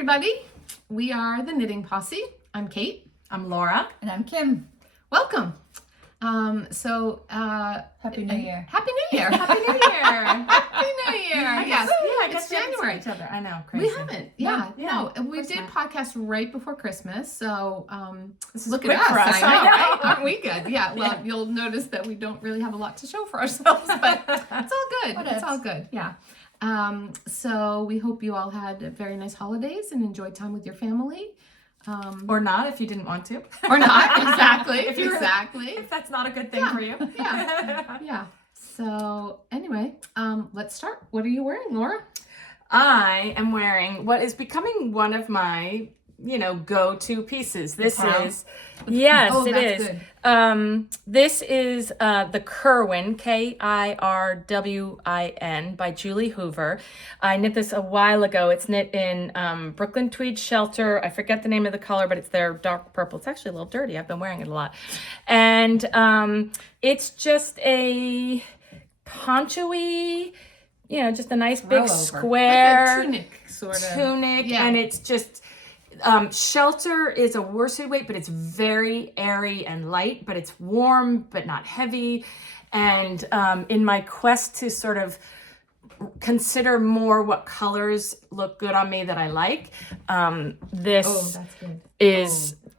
everybody. We are the Knitting Posse. I'm Kate. I'm Laura. And I'm Kim. Welcome. Happy New Year. Happy New Year. Happy New Year. Happy New Year. Yes. I It's guess we haven't seen January. each other. I know. Crazy. We haven't. Yeah. No. And we course did not. podcast right before Christmas. So This is look quick at us. for us. I know, I know. right? Aren't we good? Yeah. Well, you'll notice that we don't really have a lot to show for ourselves, but it's all good. What It's ifs? all good. Yeah. So we hope you all had very nice holidays and enjoyed time with your family. Or not if you didn't want to. Or not. Exactly. If you're- Exactly. If that's not a good thing for you. Yeah. Yeah. So anyway, let's start. What are you wearing, Laura? I am wearing what is becoming one of my, go-to pieces. This Purl? is, yes, Oh, it that's is. good. This is the Kirwin, Kirwin by Julie Hoover. I knit this a while ago. It's knit in Brooklyn Tweed Shelter. I forget the name of the color, but it's their dark purple. It's actually a little dirty. I've been wearing it a lot. And it's just a poncho-y, just a nice big Rollover. square Like a tunic, sort of. tunic, Yeah. and it's just shelter is a worsted weight, but it's very airy and light, but it's warm but not heavy. And in my quest to sort of consider more what colors look good on me that I like, this Oh, that's good.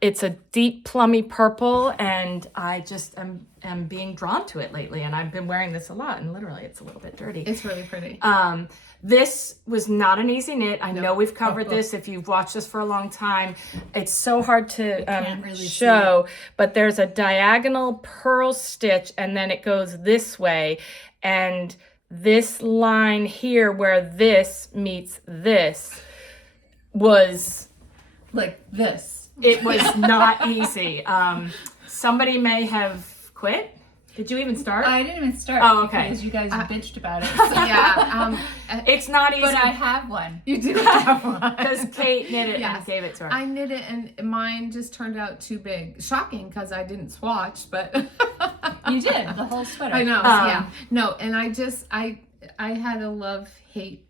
it's a deep plummy purple, and I just am being drawn to it lately, and I've been wearing this a lot, and literally it's a little bit dirty. It's really pretty. This was not an easy knit. I know we've covered this if you've watched us for a long time. It's so hard to can't really show, but there's a diagonal purl stitch, and then it goes this way, and this line here where this meets this was Like this. it was not easy. Somebody may have quit. Did you even start? I didn't even start Oh, okay. because you guys bitched about it. Yeah. It's not easy. But I have one. You do have one. because Kate knit it Yes. and gave it to her. I knit it and mine just turned out too big. Shocking because I didn't swatch, but You did, the whole sweater. I know. Yeah. No, and I had a love-hate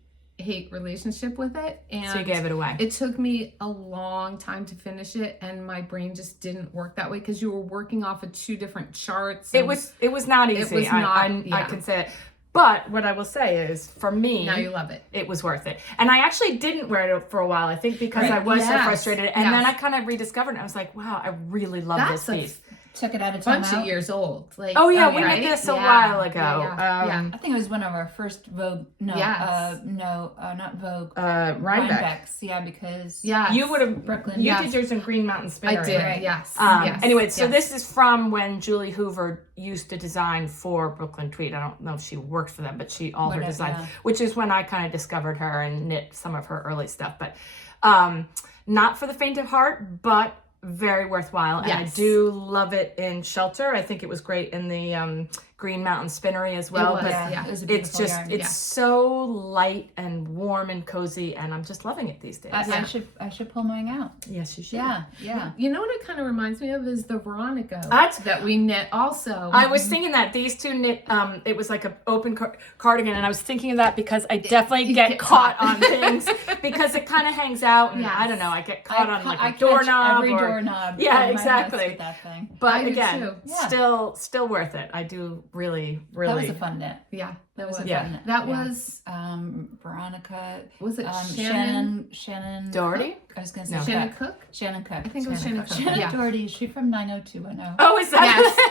relationship with it, and So you gave it away. It took me a long time to finish it, and my brain just didn't work that way because you were working off of two different charts. It and was not easy. was not- I yeah. can say it. But what I will say is, for me, now you love it. it was worth it. And I actually didn't wear it for a while, I think, because Right. I was so Yes. frustrated. And Yes. then I kind of rediscovered it. I was like, wow, I really love That's this piece. Took it out of time Bunch out. of years old. Like Oh, yeah, we right? did this a Yeah. while ago. Yeah. I think it was one of our first Vogue. No, Yes. not Vogue. Rhinebeck. Rhinebecks. Yeah, because Yeah. You would have, Brooklyn. you Yes. did yours in Green Mountain Spinnery. I did. Right. Yes. Yes. Anyway, so Yes. this is from when Julie Hoover used to design for Brooklyn Tweed. I don't know if she worked for them, but all her Whatever, designs, yeah. which is when I kind of discovered her and knit some of her early stuff. But not for the faint of heart, but very worthwhile. And I Yes. do love it in Shelter. I think it was great in the Green Mountain Spinnery as well. was, But yeah. It was a it's beautiful just, yarn. it's so light and warm and cozy, and I'm just loving it these days. I should pull mine out. Yes, you should. Yeah. You know what it kind of reminds me of is the Veronica That's- that we knit also. I was thinking that these two knit, it was like an open cardigan, and I was thinking of that because I definitely You get get caught caught. on things because it kind of hangs out, and Yes. I don't know, I get caught on like I a catch doorknob. every or, doorknob. Yeah, in my exactly. house with that thing. But I do again, too. Yeah. still worth it. I do really. That was a fun knit. Yeah, That was a Yeah. fun knit. that Yeah. was Veronica. was it Shannon Doherty? Cook. I was going to say No. Shannon Cook. Cook? Shannon Cook. I think it was Shannon Cook. Shannon Yeah. Doherty. Is she from 90210? Oh, is that?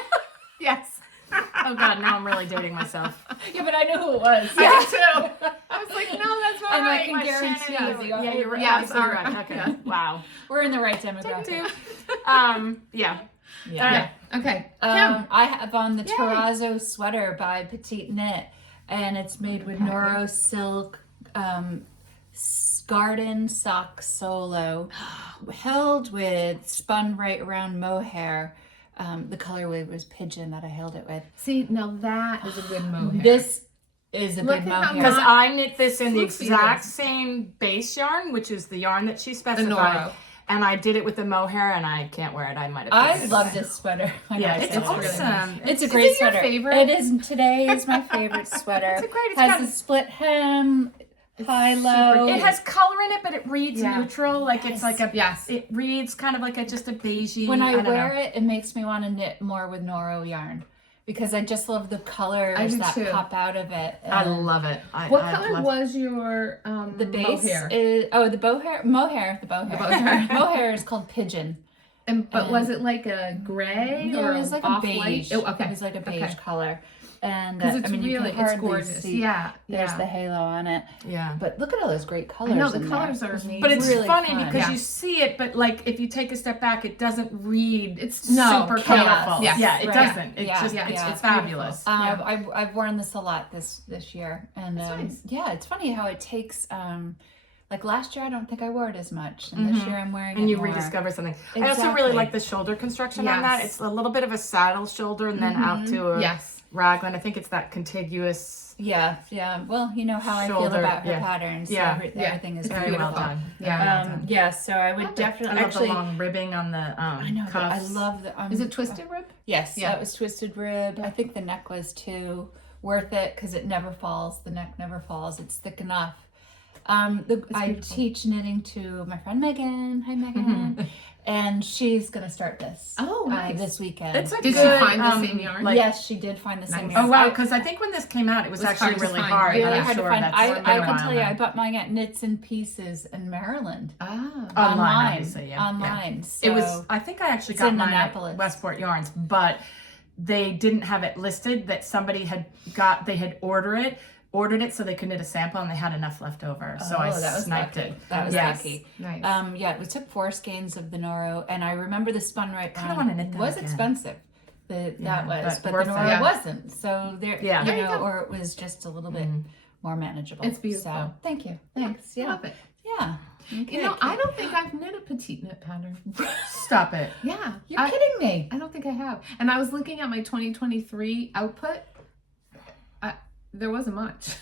Yes. Yes. Oh God, now I'm really dating myself. Yeah, but I knew who it was. I did too. I was like, no, that's not And I right. can My guarantee Shannon you. is- Yeah, you're right. Yeah, Absolutely sorry. right. Okay. Wow. We're in the right demographic. Yeah. Yeah. All right. Yeah. Okay. Kim. I have on the Yay. Terrazzo sweater by Petite Knit, and it's made with Noro silk garden sock solo, held with spun right around mohair. The colorway was pigeon that I held it with. See, now that is a good mohair. This is a Look good at how mohair. Because I knit this in the Floofy exact this. same base yarn, which is the yarn that she the specified. Noro. And I did it with the mohair, and I can't wear it. I might have. I taken it love away. this sweater. I Yeah, gotta it's say. really awesome. nice. It's a Is great it your sweater. favorite? It is today. Is my favorite sweater. It's a great. It's Has got a split hem, high, super low. cute. It has color in it, but it reads Yeah. neutral. Like it's like a Yes. It reads kind of like just a beigey. When I don't wear know. it, it makes me want to knit more with Noro yarn because I just love the colors do that too. pop out of it. I And love it. What I color love was your the base mohair? is the mohair. Mohair is called Pigeon. But was it like a gray No, or it was like a off-white? beige. Oh, okay. It was like a beige color. And Because it's I mean, you really, can it's hardly gorgeous. see. Yeah, There's yeah. the halo on it. Yeah. But look at all those great colors. I know, the in colors there. are amazing. But it's really funny fun. because Yeah. you see it, but like if you take a step back, it doesn't read. It's No, super chaos. colorful. Yes. Yeah, it Right. doesn't. It Yeah, just yeah. it's fabulous. I've worn this a lot this year, and nice. yeah, it's funny how it takes. Like last year, I don't think I wore it as much, and this year I'm wearing it And you more. rediscover something. I also really Exactly. like the shoulder construction on that. Yes. It's a little bit of a saddle shoulder and then out to a Yes. raglan. I think it's that contiguous. Yeah. Well, you know how I feel Shoulder, about her yeah. patterns. Yeah. Everything is Very well beautiful. done. Yeah. Very well done. Yeah, so I would Love it. definitely I love actually. the long ribbing on the I know, but I cuffs. love the. Is it twisted rib? Yes, Yeah. that was twisted rib. I think the neck was too worth it because it never falls. The neck never falls. It's thick enough. I beautiful. teach knitting to my friend Megan. Hi, Megan. And she's gonna start this. Oh, nice. This weekend. It's a Did good, she find the same yarn? like- Yes, she did find the same. Nice. yarn. Oh wow! Because I think when this came out, it was It was actually hard to really find. hard. Really and I'm hard to sure find. that's I been a can while tell you, now. I bought mine at Knits and Pieces in Maryland. Ah. Online, obviously, yeah. Online. So It was. I think I actually It's got in mine at Annapolis. Westport Yarns, but they didn't have it listed. That somebody had got. They had ordered it so they could knit a sample, and they had enough left over. So I that was sniped lucky. it. That was Yes. lucky. Nice. Yeah, it took 4 skeins of the Noro, and I remember the spun right Kinda round wanna knit that was again. expensive. That was, but worth the it. Noro Yeah. wasn't. So there, Yeah. you There you know, go. or it was just a little bit more manageable. It's beautiful. So, thank you. Thanks. Yeah. Love it. Yeah. You know, I don't think I've knit a petite knit pattern. Stop it. Yeah. You're kidding me. I don't think I have. And I was looking at my 2023 output. There wasn't much.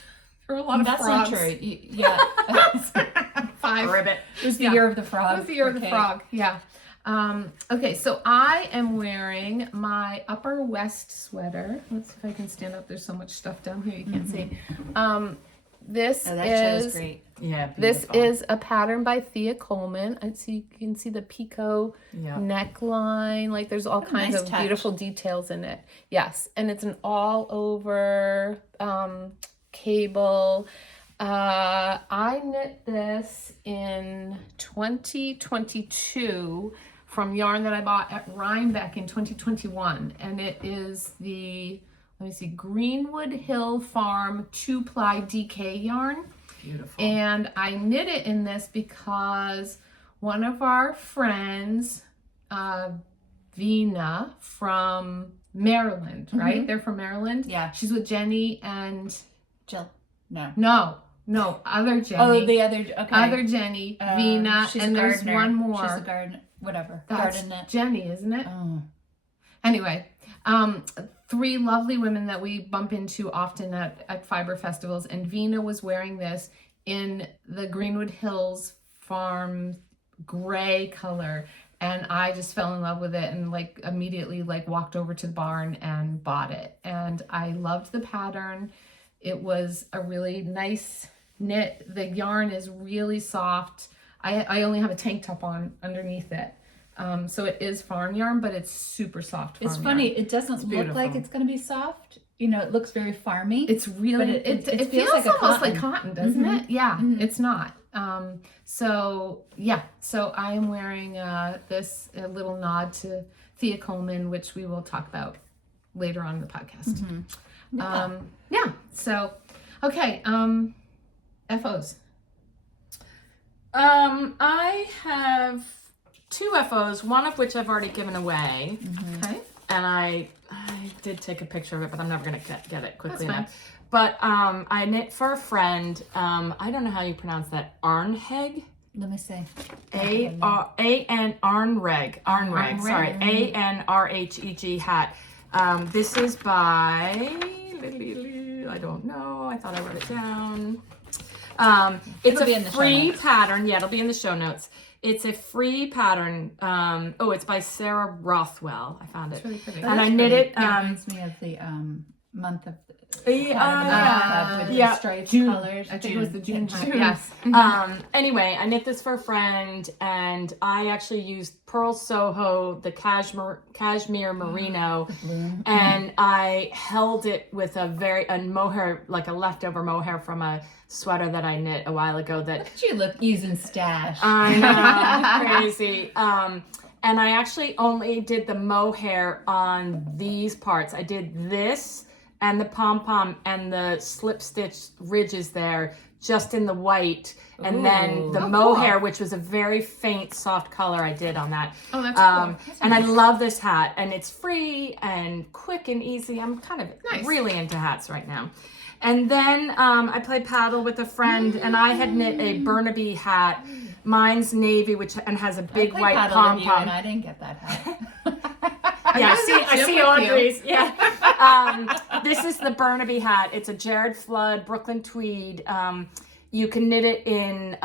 There were a lot of That's frogs. not true. Yeah. 5. Ribbit. It was the Yeah. year of the frog. It was the year of the Okay. frog. Yeah. Okay, so I am wearing my Upper West sweater. Let's see if I can stand up. There's so much stuff down here you can't see. This Oh, that is shows great. Yeah. this beautiful. is a pattern by Thea Colman. I see you can see the picot Yeah. neckline. Like there's all kinds nice of touch. beautiful details in it. Yes, and it's an all over cable. I knit this in 2022 from yarn that I bought at Rhinebeck in 2021, and it is the, let me see, Greenwood Hill Farm 2-ply DK yarn. Beautiful. And I knit it in this because one of our friends, Vina from Maryland, right? They're from Maryland. Yeah. She's with Jenny and Jill. No. no, other Jenny. Oh, the other. Okay. Other Jenny, Vina, she's and a there's gardener. one more. She's a garden. Whatever. That's Garden knit. Jenny, isn't it? Oh. Anyway, 3 lovely women that we bump into often at fiber festivals, and Vina was wearing this in the Greenwood Hills Farm gray color, and I just fell in love with it and like immediately like walked over to the barn and bought it, and I loved the pattern. It was a really nice knit. The yarn is really soft. I only have a tank top on underneath it. So it is farm yarn, but it's super soft farm It's funny. yarn. It doesn't look beautiful. like it's going to be soft. You know, it looks very farmy. It's really, But it feels like almost like cotton, doesn't Mhm. it? Yeah, it's not. So I am wearing this a little nod to Thea Coleman, which we will talk about later on in the podcast. Yeah. So, okay, FOs. I have 2 FOs, one of which I've already given away, Okay. and I did take a picture of it, but I'm never gonna get it quickly That's fine. enough. But I knit for a friend. I don't know how you pronounce that. Anrheg. Let me see. Anrheg. Sorry, Anrheg hat. This is by. I don't know. I thought I wrote it down. It's It'll be a in the show free notes. pattern. Yeah, it'll be in the show notes. It's a free pattern. It's by Sarah Rothwell. I found it. It's really pretty. And I knit it. It reminds me of the month of with the striped colors. I think it was the June hat. June. Yes. Anyway, I knit this for a friend, and I actually used Purl Soho, the Cashmere Merino, and I held it with a mohair, like a leftover mohair from a sweater that I knit a while ago. That You look using stash. I know, crazy. And I actually only did the mohair on these parts. I did this and the pom-pom and the slip stitch ridges there just in the white. And then the mohair, which was a very faint, soft color, I did on that. Oh, that's cool. And I love this hat. And it's free and quick and easy. I'm kind of really into hats right now. And then I played paddle with a friend, and I had knit a Burnaby hat. Mine's navy, and has a big white pom pom. And I didn't get that hat. Yeah, I see Audrey's. Yeah. This is the Burnaby hat. It's a Jared Flood Brooklyn Tweed. You can knit it in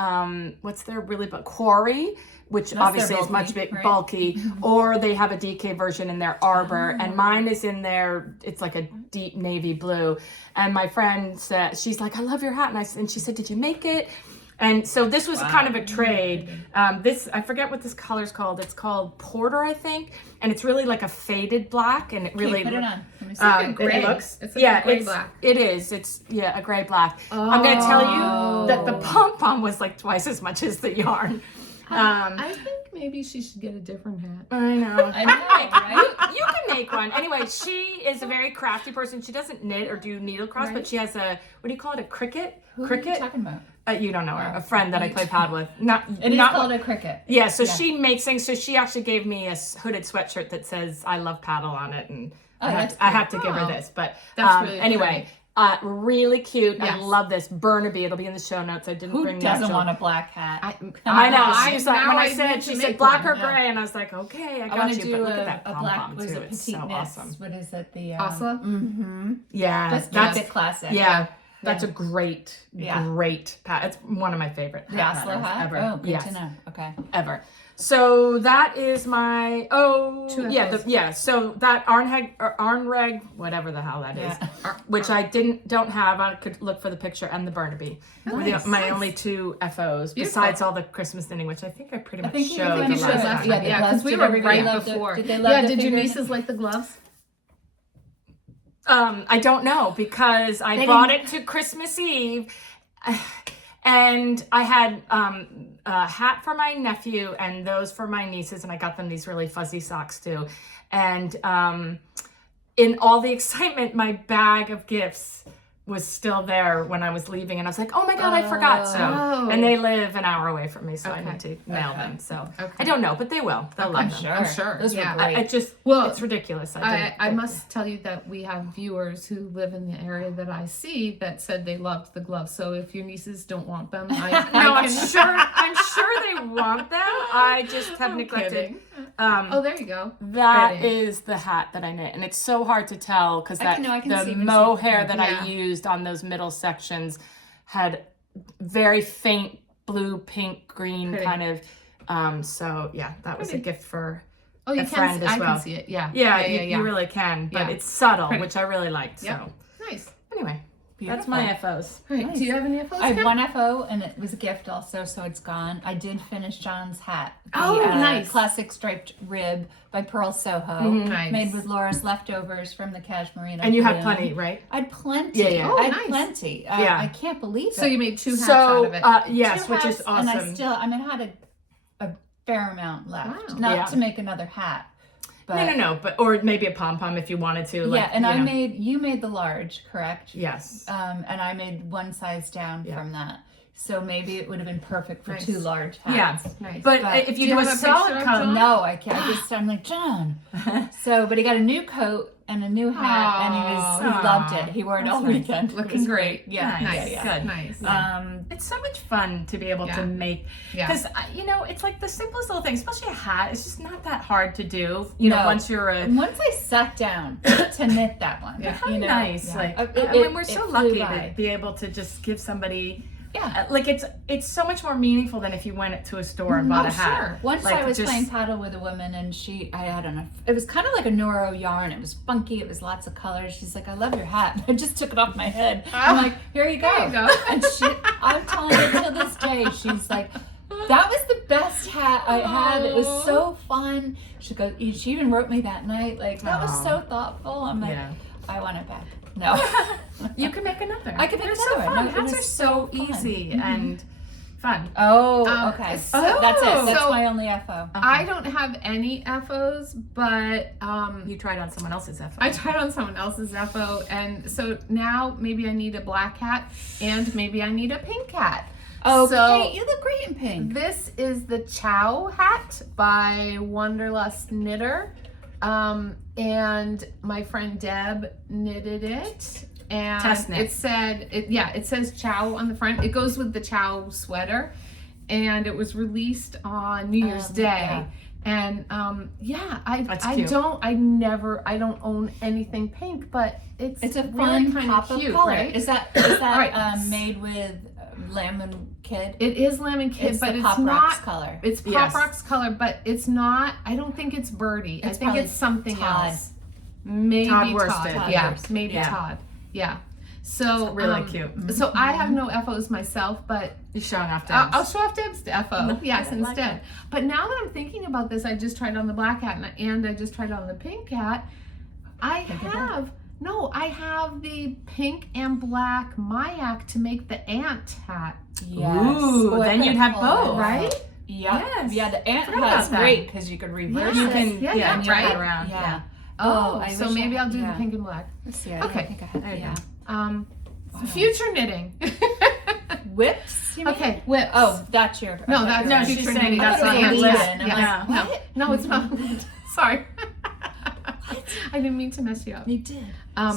what's their really quarry, which obviously is much bulky, or they have a DK version in their Arbor, and mine is in their, it's like a deep navy blue. And my friend said, she's like, I love your hat, and she said, did you make it? And so this was kind of a trade. I forget what this color's called. It's called Porter, I think, and it's really like a faded black, and it really put it on. It's like a gray. It looks, it's like a gray black. It is. It's a gray black. I'm gonna tell you that the pom pom was like twice as much as the yarn. I think maybe she should get a different hat. I know. I know, right? You can make one. Anyway, she is a very crafty person. She doesn't knit or do needle cross, but she has a, what do you call it, a cricket? Who are you talking about? You don't know her. A friend that I play pad with. It is called a cricket. Yeah, so she makes things. So she actually gave me a hooded sweatshirt that says "I love paddle" on it, and I have to give her this. But that's really anyway, really cute. Yes. I love this Burnaby. It'll be in the show notes. I didn't bring. Who doesn't want a black hat? I know. She's like, when I said, she said black or gray, and I was like, okay, I got you. But look at that pom pom too. It's so awesome. What is it? The Asa? Mm-hmm. Yeah, that's a classic. Yeah. That's a great pat. It's one of my favorite hat ever. Oh, good to know. Okay. Ever. So that is my So that Anrheg, whatever the hell that is, which I don't have. I could look for the picture, and the Burnaby. My only two FOs besides all the Christmas knitting, which I think I pretty much showed. Yeah, because we were right before. Did they love did your nieces like the gloves? I don't know, because I bought it to Christmas Eve, and I had a hat for my nephew and those for my nieces, and I got them these really fuzzy socks too. And in all the excitement, my bag of gifts was still there when I was leaving, and I was like, oh my god, I forgot. And they live an hour away from me, so I need to mail them. So I don't know, but they will. They'll love them. I'm sure. Those were great. It's ridiculous. I must tell you that we have viewers who live in the area that I see that said they loved the gloves. So if your nieces don't want them, I'm sure they want them. I just have neglected. There you go. That is the hat that I knit, and it's so hard to tell because the mohair that I used on those middle sections had very faint blue, pink, green kind of. That was a gift for a friend as well. I can see it. Yeah. You really can, but it's subtle, which I really liked. So nice. Anyway. That's my FOs. Right. Nice. Do you have any FOs? I have one FO, and it was a gift also, so it's gone. I did finish John's hat. Nice. Classic striped rib by Purl Soho. Nice. Made with Laura's leftovers from the Cashmere. And you had plenty, right? I had plenty. Yeah. I had plenty. I can't believe it. So you made 2 hats out of it. Yes, which is awesome. And I had a fair amount left. Not to make another hat. But, no, or maybe a pom pom if you wanted to. You made the large, correct? Yes. And I made one size down from that. So maybe it would have been perfect for 2 large hats. Yeah, nice. But if you do a solid color, no, I can't. I'm like, John. But he got a new coat and a new hat, and he loved it. He wore it all weekend. Looking great. Yeah, nice. Good. Nice. It's so much fun to be able to make, because it's like the simplest little thing, especially a hat. It's just not that hard to do. Once I sat down to knit that one, nice. Like, we're so lucky to be able to just give somebody Yeah. Like it's so much more meaningful than if you went to a store and bought a hat. Sure. Once Like, I was just- playing paddle with a woman and I don't know, it was kind of like a Noro yarn. It was funky. It was lots of colors. She's like, I love your hat. I just took it off my head. I'm like, here you go. There you go. And I'm telling you till this day, she's like, that was the best hat I had. It was so fun. She goes, she even wrote me that night. Like, that was so thoughtful. I'm like, Yeah. I want it back. No. You can make another. I can make They're another so one. fun. No, it Hats was are so so fun. easy and fun. Oh, okay. so- That's it. That's so- my only FO. I don't have any FOs, but You tried on someone else's FO. I tried on someone else's FO, and so now maybe I need a black hat and maybe I need a pink hat. Okay, So you look great in pink. this is the Chow Hat by Wanderlust Knitter, and my friend Deb knitted it. And Test knit. it says Chow on the front. It goes with the Chow sweater, and it was released on New Year's Day. yeah. And That's I cute. don't own anything pink, but It's a really fun kind pop of cute, of color. right? Is that right. made with lamb and kid? It is lamb and kid, It's but the it's Pop not. Rocks color. It's Pop Yes. Rocks color, but it's not. I don't think it's birdie. I It's think probably it's something Todd. else. Maybe Todd Worsted. Todd Yeah, Worsted. maybe Yeah. Todd. Yeah. So It's really cute. So I have no FOs myself, but You're showing off I'll Deb's. show off Deb's FO. Yes, I like instead. it. But now that I'm thinking about this, I just tried on the black hat and I just tried on the pink hat. I have the pink and black Mayak to make the ant hat. Yes. Ooh, Oh, I then could you'd have pull that both, out. right? Yeah. Yes. Yeah, the ant Forgot hat's about that. great because you could reverse You it. can Yeah, and right? turn it around. Yeah. Oh, I so wish maybe I- I'll do yeah. the pink and black. Let's see. Okay. I think I had There you yeah. Future knitting. Whips? You mean? Okay, whips. Oh, that's your. No, okay, that's you're No, right. she's future saying knitting. that's I not thought on it the was list. lead-in. I'm Yeah. like, what? No, it's not. Sorry. I didn't mean to mess you up. You did.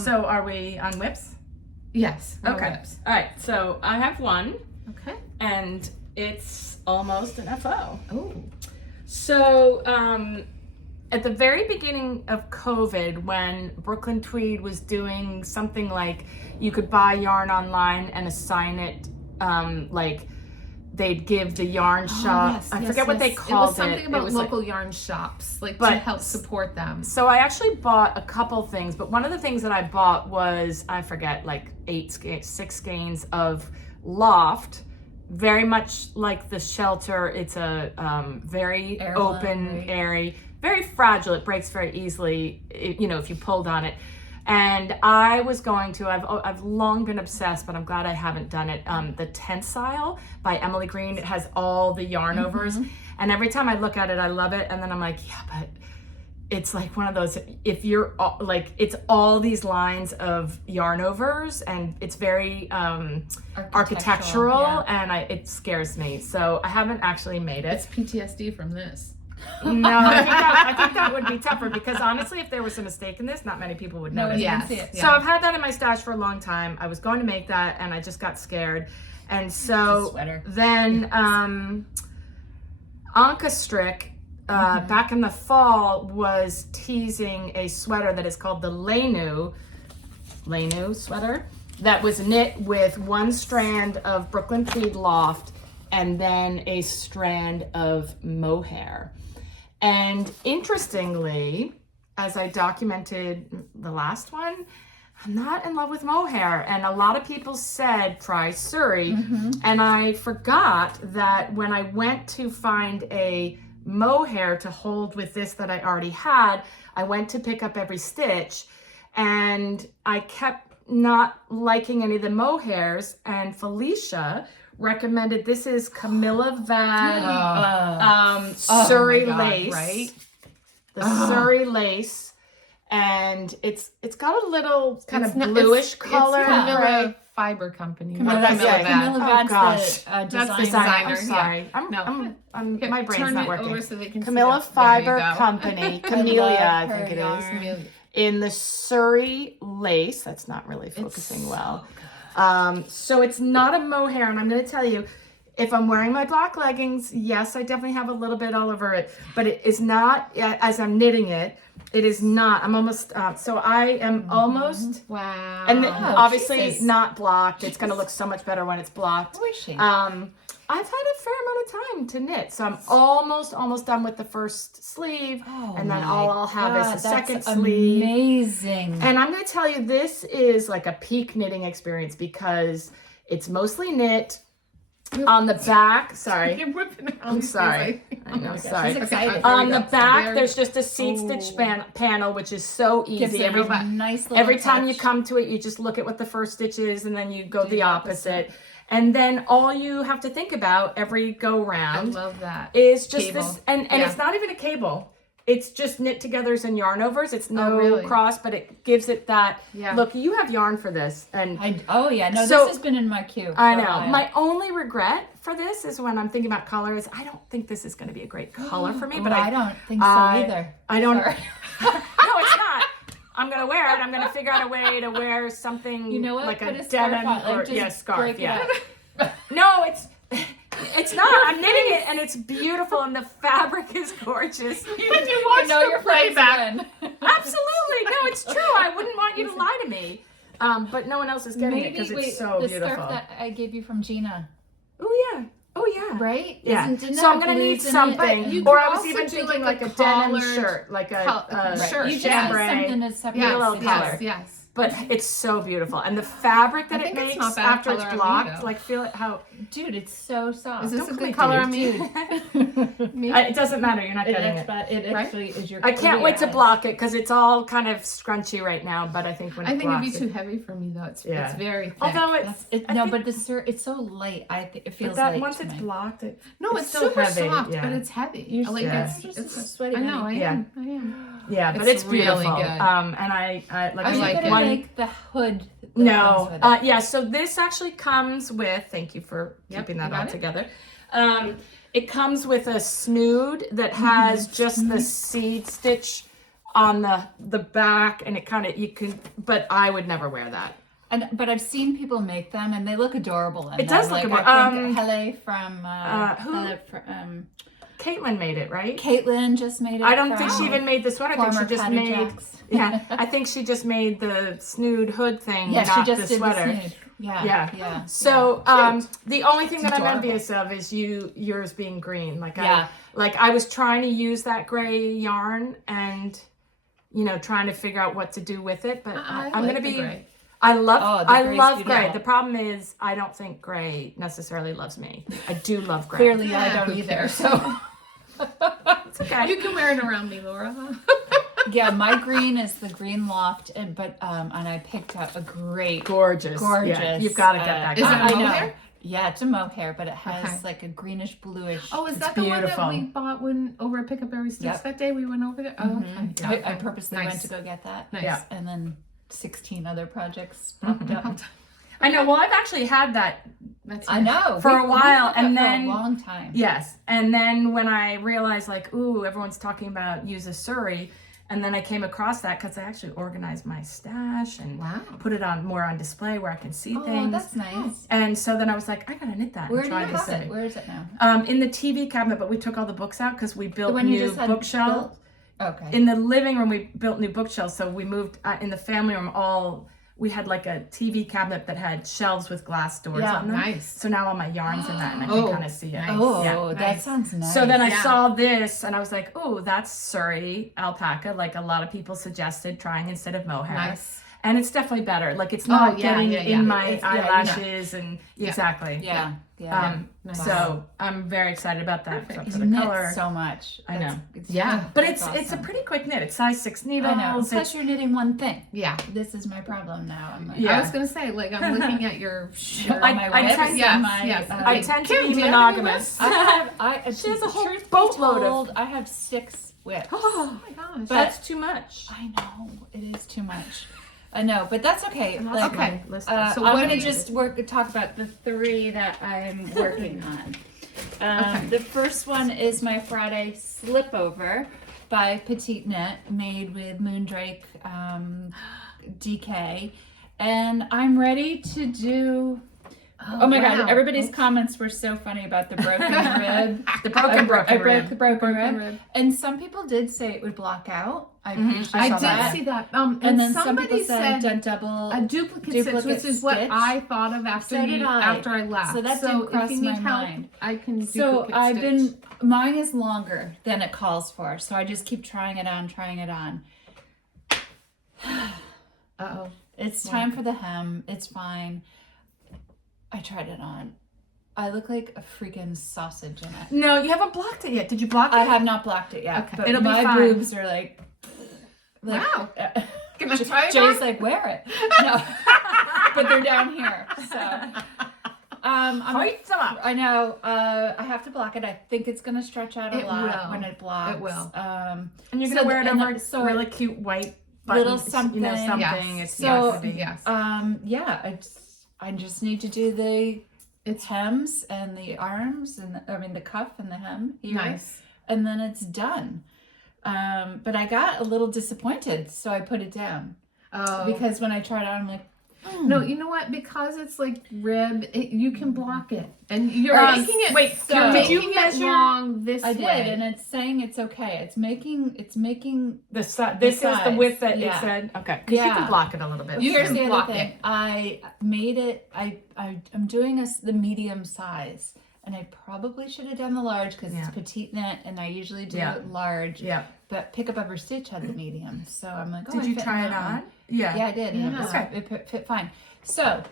So are we on whips? Yes. no Okay. whips. All right. So I have one, Okay. and it's almost an FO. Oh. So at the very beginning of COVID, when Brooklyn Tweed was doing something like you could buy yarn online and assign it, like they'd give the yarn shop. Yes, I yes, forget what they yes. called it. It was something about It was like- local yarn shops, like to But- help support them. So I actually bought a couple things, but one of the things that I bought was, I forget, like 6 skeins of Loft, very much like the shelter. It's a very Airline, open, right? airy, very fragile. It breaks very easily, if you pulled on it. And I was going to, I've long been obsessed, but I'm glad I haven't done it. The Tensile by Emily Green. It has all the yarn overs. And every time I look at it, I love it. And then I'm like, yeah, but it's like one of those, if you're like, it's all these lines of yarn overs and it's very architectural yeah. and it scares me. So I haven't actually made It's it. PTSD from this. No, I think that would be tougher because honestly, if there was a mistake in this, not many people would No, notice. you Yes. can see it. So I've had that in my stash for a long time. I was going to make that and I just got scared. And so sweater. then Ankestrick back in the fall was teasing a sweater that is called the LENU sweater that was knit with one strand of Brooklyn Tweed Loft and then a strand of mohair. And interestingly, as I documented the last one, I'm not in love with mohair. And a lot of people said, try Suri. And I forgot that when I went to find a mohair to hold with this that I already had, I went to pick up every stitch and I kept not liking any of the mohairs. And Felicia recommended, this is Camilla Vad Suri my God, lace, right? the Suri lace, and it's got a little kind of bluish color. It's Camilla Fiber Company. Camilla not Vad. Camilla Oh, Vad's gosh. the That's designer. designer. I'm sorry. No. I'm my brain's Turn not it working. over so they can see Camilla it. There you Fiber go. Company, Camellia, I her think it yarn. is, Camellia. in the Suri lace. That's not really focusing well. So it's not a mohair, and I'm going to tell you, if I'm wearing my black leggings, yes, I definitely have a little bit all over it, but it is not, as I'm knitting it, it is not, I'm almost, so I am almost, Wow. and obviously Jesus. not blocked. It's going to look so much better when it's blocked. Wishing. I've had a fair amount of time to knit, so I'm almost done with the first sleeve, and then all I'll have is the second sleeve. Amazing. And I'm going to tell you, this is like a peak knitting experience because it's mostly knit. On the back, sorry, You're whipping out. I'm sorry. I know, sorry. She's excited. On the back, there's just a seed stitch panel, which is so Gives easy. it a nice little Every time you touch. come to it, you just look at what the first stitch is, and then you go the opposite. And then all you have to think about every go I round love that. is just Cable. this, and Yeah. it's not even a cable. It's just knit togethers and yarn overs. It's no really? cross, but it gives it that Yeah. look. You have yarn for this, and Oh yeah, no, So- this has been in my queue. I for a know. while. My only regret for this is when I'm thinking about color is I don't think this is going to be a great color for me. But I don't think so either. I don't. Sorry. No, it's not. I'm gonna wear it. I'm gonna figure out a way to wear something. You know what? like Put a a scarf denim on, like, or just scarf. break it Yeah. up. No, it's not. I'm knitting it and it's beautiful and the fabric is gorgeous. When you watch know the your friends playback. win. Absolutely. No, it's true. I wouldn't want you to lie to me. But no one else is getting it because it's so the beautiful. scarf that I gave you from Gina, Oh yeah. Oh yeah. right? Yeah. Didn't So I'm that gonna need blues in it? something, But you or could I was also even do, thinking like, like a a denim collared shirt, like a Right. Sure, You just need chambray. something to separate Yes, little the color. yes. But it's so beautiful, and the fabric that I it think it's makes not bad after color it's on me, blocked, though. like feel it how Dude, it's so soft. Is this Don't a call me good color dude. on me? Me? it doesn't matter. You're not It, getting it. it actually is your. I can't wait to yeah. block it because it's all kind of scrunchy right now. But I think when I it think it'd blocks be too heavy for me though. Yeah. It's very thick. although That's, it's no, think- but it's so light. I think it but feels that light once to it's me. blocked, it no, it's still super heavy, soft, yeah. but it's heavy. You're Like yeah. it's sweaty. I know. honey. I am. yeah, but It's it's beautiful. really good. And I like I Are you like gonna it. one. make the hood? that No, comes with it? yeah. So this actually comes with. Thank you for keeping that you got all it. together. It comes with a snood that has just the seed stitch on the back, and it kind of you can. But I would never wear that. But I've seen people make them, and they look adorable. In It does them. look like, adorable. I think Hele from who? Hele from, Caitlin made it, right? Caitlin just made it. I don't think from she even made the sweater. I think she former just Patty made. Jacks. Yeah, I think she just made the snood hood thing, Yeah, not she just the did sweater. the snood. Yeah, Yeah. yeah. So the only thing that I'm adorable. envious of is yours being green. Like Yeah. I was trying to use that gray yarn and trying to figure out what to do with it, but I'm like gonna the be. gray. I love the gray's gray. beautiful. The problem is I don't think gray necessarily loves me. I do love gray. Clearly, I Yeah, don't who either. cares? So It's okay. You can wear it around me, Laura. yeah, my green is the green Loft, and I picked out a great, Gorgeous. gorgeous. Yeah, you've got to get that. Is it going. a I know. mohair? Yeah, it's a mohair, but it has Okay. like a greenish bluish. Oh, is It's that the beautiful. one that we bought when over at Pick Up Every Stitch Yep. that day we went over there? Oh, okay. Yeah, I purposely Nice. went to go get that. Nice. Yeah. And then 16 other projects popped up. I know. Well, I've actually had that. That's I know. For a We've while, had and that then- for a long time. Yes, and then when I realized, like, ooh, everyone's talking about use a Suri, and then I came across that because I actually organized my stash and Wow. put it more on display where I can see Oh, things. that's nice. And so then I was like, I gotta knit that Where and do you try this have it? thing. Where is it now? In the TV cabinet, but we took all the books out because we built The one you new just had bookshelves. built? Okay. In the living room, we built new bookshelves. So we moved in the family room. We had like a TV cabinet that had shelves with glass doors Yeah, on them. nice. So now all my yarn's in that, and I can Oh, kind of see it. nice. Oh, Yeah. that Nice. sounds nice. So then I Yeah. saw this and I was like, oh, that's Suri alpaca, like a lot of people suggested trying instead of mohair. Nice. And it's definitely better. Like it's not yeah, getting yeah, yeah. in my It's- yeah, eyelashes and Yeah. exactly. Yeah. Yeah. Nice. So I'm very excited about that. Perfect. For you the knit color. so much. I know. Yeah. But that's it's a awesome. pretty quick knit. It's size 6 needles. I know. Plus, It's- you're knitting one thing. Yeah. This is my problem now. I'm like, Yeah. I was gonna say, like, I'm looking at your shirt. I- my I whips tend- and yes, my, yes. I tend to Kim, be do you have any monogamous. She has a whole truth be boatload of- told, I have 6 whips. Oh, my gosh. that's too much. I know it is too much. I know, but that's okay. Like, Okay. List So I'm what gonna do you- just talk about the 3 that I'm working on. Okay. The first one is my Friday Slipover by Petite Knit, made with Moondrake DK, and I'm ready to do Oh my wow. God, everybody's comments were so funny about the broken rib. The broken I rib. broke the broken rib. And some people did say it would block out. I appreciate I that. did see that. And then some somebody people said a double a duplicate stitch, which is what stitch. I thought of after So did I. after I left. So that didn't cross if you my need help, mind. I can duplicate So I've stitch. mine is longer than it calls for. So I just keep trying it on. Uh-oh. It's time for the hem. It's fine. I tried it on. I look like a freaking sausage in it. No, you haven't blocked it yet. Did you block it? I have not blocked it yet. Okay. But It'll be my fine. boobs are like Wow. Can I try it Jay's on? like, wear it. No. But they're down here. So Hoist them up. I know. I have to block it. I think it's gonna stretch out a It lot will. when it blocks. It will. And you're So gonna wear it and over so really cute white buttons, little something. You know, something. Yes. It's So- gonna be- Yes. Yeah, I just need to do the hems and the arms and the cuff and the hem here. Nice. And then it's done. But I got a little disappointed, so I put it down. Oh. Because when I tried it on, I'm like, No, you know what? Because it's like rib, you can block it, and you're Right. making it. Wait, so- you're did you making it measure- long this I way. did, and it's saying it's okay. It's making This is the size, width that yeah. it said. Okay, because you Yeah. can block it a little bit. You Here's can the other block thing. it. I made it. I'm doing the medium size, and I probably should have done the large because Yeah. it's Petite Knit, and I usually do Yeah. it large. Yeah. But Pick Up Every Stitch had the medium, so I'm like, Did I you fit try in it that one. on? Yeah. Yeah, I did. And Yeah. it fit fine. So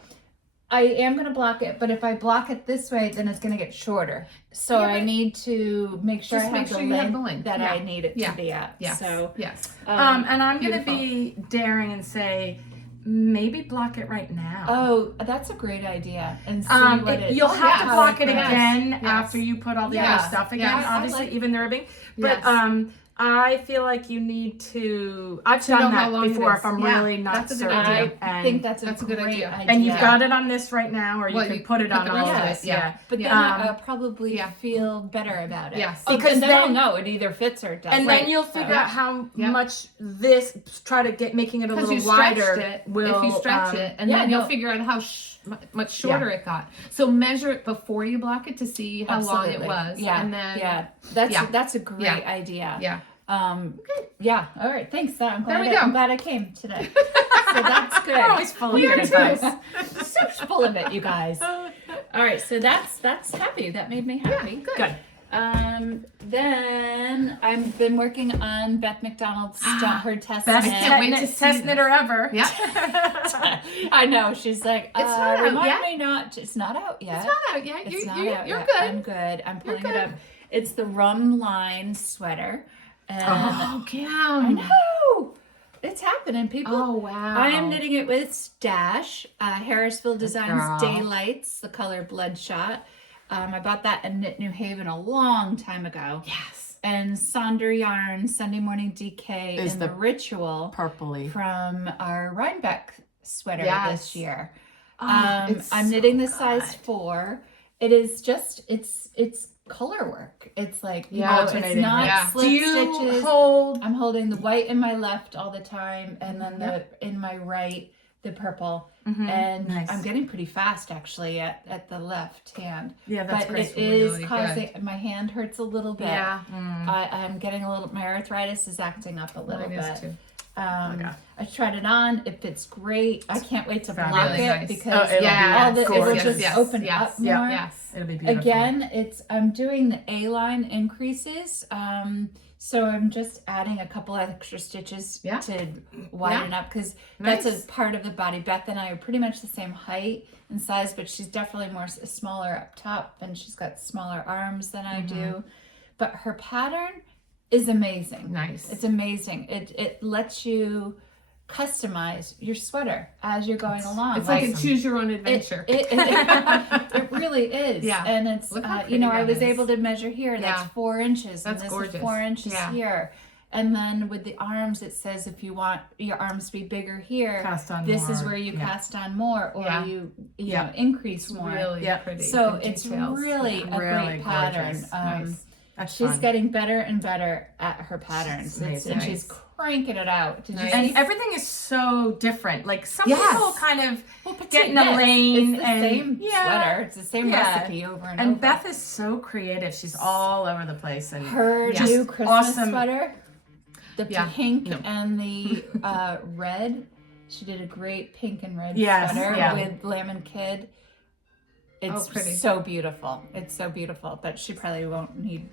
I am going to block it, but if I block it this way, then it's going to get shorter. So Yeah, I but need to make sure I just have make the sure you length have the length. that Yeah. I need it Yeah. to be at. Yes. So Yes. And I'm gonna Beautiful. be daring and say maybe block it right now. oh, that's a great idea. And see what You'll have to yes, block it yes, again yes. after you put all the Yeah. other stuff again. Yes. Obviously, I like- even the ribbing. But Yes. I feel like you need to. I've To know done how that long it before is. if I'm Yeah, really not that's a good certain. idea. I think that's a good great idea. idea. And you've got it on this right now, or you Well, can you put it put on the all rest of of this. it, yeah. Yeah. But then Yeah. I'll probably Yeah. feel better about it. Yes. Oh, Because and then I'll then- know it either fits or it doesn't. And then you'll figure out how Yeah. much this, try to get making it a Because little you stretched wider. it, Will, if you stretch it, and yeah, then you'll no. figure out how much shorter it got. So measure it before you block it to see how long it Absolutely. was. Yeah, and then that's a great Yeah. idea. yeah. Yeah. All right. Thanks. I'm There glad, we go. I'm glad I came today. So that's good. We're always full of We good are too. advice. So full of it, you guys. All right. So that's happy. That made me happy. Good. Then I've been working on Beth McDonald's her test. Best knit. can't wait to see test this. knitter ever. Yeah. I know. She's like, It's not out remind yet. me not. It's not out yet. It's not out yet. It's not out You're yet. good. I'm good. I'm pulling good. it up. It's the Rum Line Sweater. And Oh, I Cam. know. It's happening, people. Oh, wow. I am knitting it with Stash, Harrisville Designs girl. Daylights, the color Bloodshot. I bought that in Knit New Haven a long time ago. Yes. And Sonder Yarn Sunday Morning DK Is in the the Ritual Purpley. from our Rhinebeck sweater Yes. this year. It's I'm so knitting the size good. 4. It is just it's color work. It's like Yeah. it's Alternating, not yeah. slip Do you stitches. hold? I'm holding the white in my left all the time, and then in my right the purple. And Nice. I'm getting pretty fast actually at the left hand. Yeah, that's But great. it is really causing my hand hurts a little bit. Yeah. I'm getting a little. My arthritis is acting up a little Mine bit. is too. Okay. I tried it on. It fits great. I can't wait to block Really it nice. because it'll be all the, it will gorgeous. just Yes, open yes, up more. yeah, Yes. It'll be beautiful. Again, I'm doing the A-line increases. So I'm just adding a couple extra stitches Yeah. to widen up because Nice. that's a part of the body. Beth and I are pretty much the same height and size, but she's definitely more smaller up top and she's got smaller arms than I do. But her pattern is amazing. Nice. It's amazing. It lets you customize your sweater as you're going along. It's like a choose your own adventure. It really is. Yeah. And it's, Look how you pretty know, I that was is. able to measure here. That's Yeah. 4 inches. That's and this gorgeous. is 4 inches Yeah. here. And then with the arms, it says if you want your arms to be bigger here, Cast on this is more. where you Yeah. cast on more or Yeah. you Yeah. know, increase more. Really Yeah. pretty. So The it's details. really a Really great pattern. gorgeous. Nice. That's she's fun. getting better and better at her patterns. Amazing. And she's cranking it out. Did you And see? everything is so different. Like some Yes. people kind of Petite get in a Knit. lane. It's the and, same yeah, sweater. It's the same Yeah. recipe over and And over. Beth is so creative. She's all over the place. And Her just new Christmas awesome. sweater, the Yeah. pink No. and the red. She did a great pink and red Yes, sweater yeah. with Lemon Kid. It's pretty. so beautiful. It's so beautiful. But she probably won't need.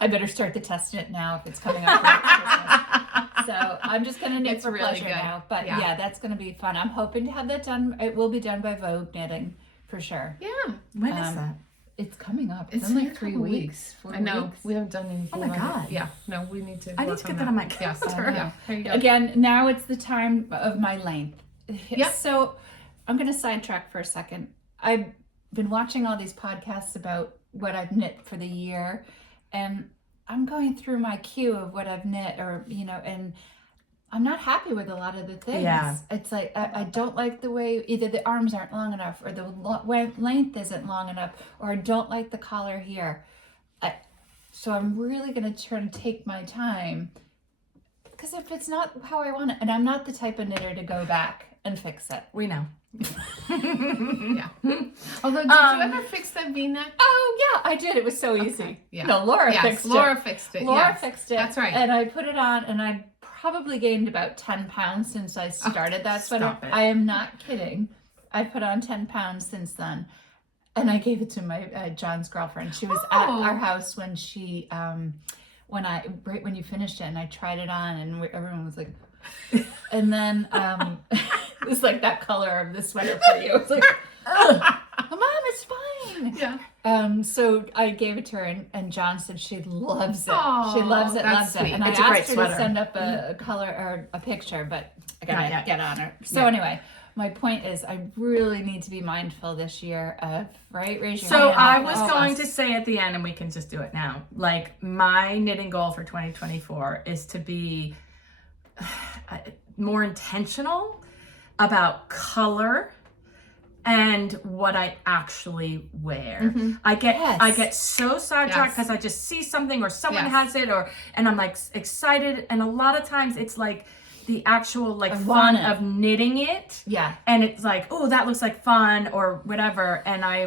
I better start the testing it now if it's coming up for next Christmas. So I'm just gonna knit It's for really pleasure good. now. But Yeah. yeah, that's gonna be fun. I'm hoping to have that done. It will be done by Vogue Knitting for sure. Yeah. When is that? It's coming up. It's in like in a 3 couple weeks. 4 I know. weeks. We haven't done anything. Oh my on it. God. Yeah. No, we need to. I need work to get that on my calendar. Yeah. There you go. Again, now it's the time of my length. Yep. So I'm going to sidetrack for a second. I've been watching all these podcasts about what I've knit for the year, and I'm going through my queue of what I've knit, or, you know, and I'm not happy with a lot of the things. Yeah. It's like, I don't like the way either the arms aren't long enough, or the length isn't long enough, or I don't like the collar here. So I'm really going to try to take my time, because if it's not how I want it, and I'm not the type of knitter to go back and fix it. We know. Yeah. Although, did you ever fix that V-neck? Oh yeah, I did. It was so easy. Yeah. No, Laura Yes, fixed Laura it. fixed it. Laura Yes. fixed it. That's right. And I put it on, and I probably gained about 10 pounds since I started that sweater. stop it. I am not kidding. I put on 10 pounds since then. And I gave it to my John's girlfriend. She was at our house when she, right when you finished it, and I tried it on, and everyone was like, and then it was like that color of the sweater for you. It's like, Mom, it's fine. Yeah. So I gave it to her, and John said she loves it. Oh, She loves it, that's loves sweet. it. And It's a I great asked her sweater. to send up a color or a picture, but I gotta Not yet. get on her. So Yeah. anyway, my point is, I really need to be mindful this year of, raise your So hand. I was All of going us. to say at the end, and we can just do it now, like my knitting goal for 2024 is to be more intentional about color and what I actually wear. I get so sidetracked Yes. because I just see something or someone Yes. has it, and I'm like excited, and a lot of times it's like the actual like fun want it. of knitting it. Yeah. And it's like, oh, that looks like fun or whatever. And I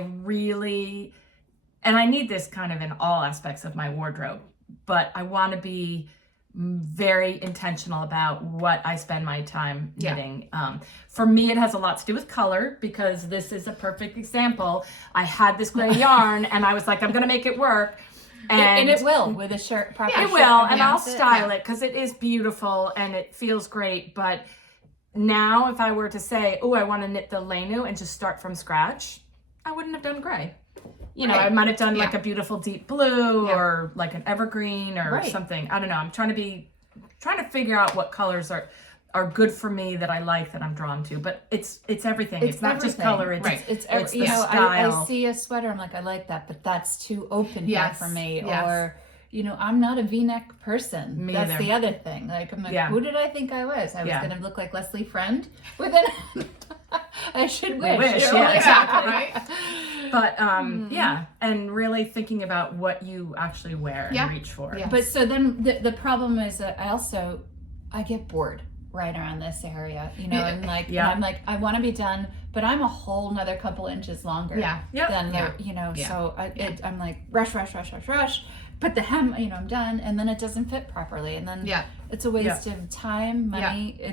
need this kind of in all aspects of my wardrobe, but I want to be very intentional about what I spend my time knitting. For me, it has a lot to do with color, because this is a perfect example. I had this gray yarn and I was like, I'm going to make it work. And it will with a shirt. Proper It shirt will, and I'll underneath it. style it because it is beautiful and it feels great. But now, if I were to say, "Oh, I want to knit the LENU," and just start from scratch, I wouldn't have done gray. You know, Right. I might have done like Yeah. a beautiful deep blue Yeah. or like an evergreen or Right. something. I don't know. I'm trying to figure out what colors are good for me that I like, that I'm drawn to. But it's everything. It's not just everything. color. It's Right. It's the you know, style. I see a sweater, I'm like, I like that, but that's too open here Yes. for me. Yes. Or, you know, I'm not a V-neck person. Me That's either. the other thing. Like, I'm like, Yeah. who did I think I was? I was Yeah. going to look like Leslie Friend within. I should wish. wish, you know, yeah, like- exactly. Right? But yeah, and really thinking about what you actually wear and Yeah. reach for. Yeah. But so then the problem is that I get bored right around this area, you know, and like, Yeah. and I'm like, I want to be done, but I'm a whole nother couple inches longer Yeah. Yep. than Yeah. the, you know, Yeah. so I'm like, rush, put the hem, you know, I'm done, and then it doesn't fit properly, and then Yeah. it's a waste of time, money. Yeah.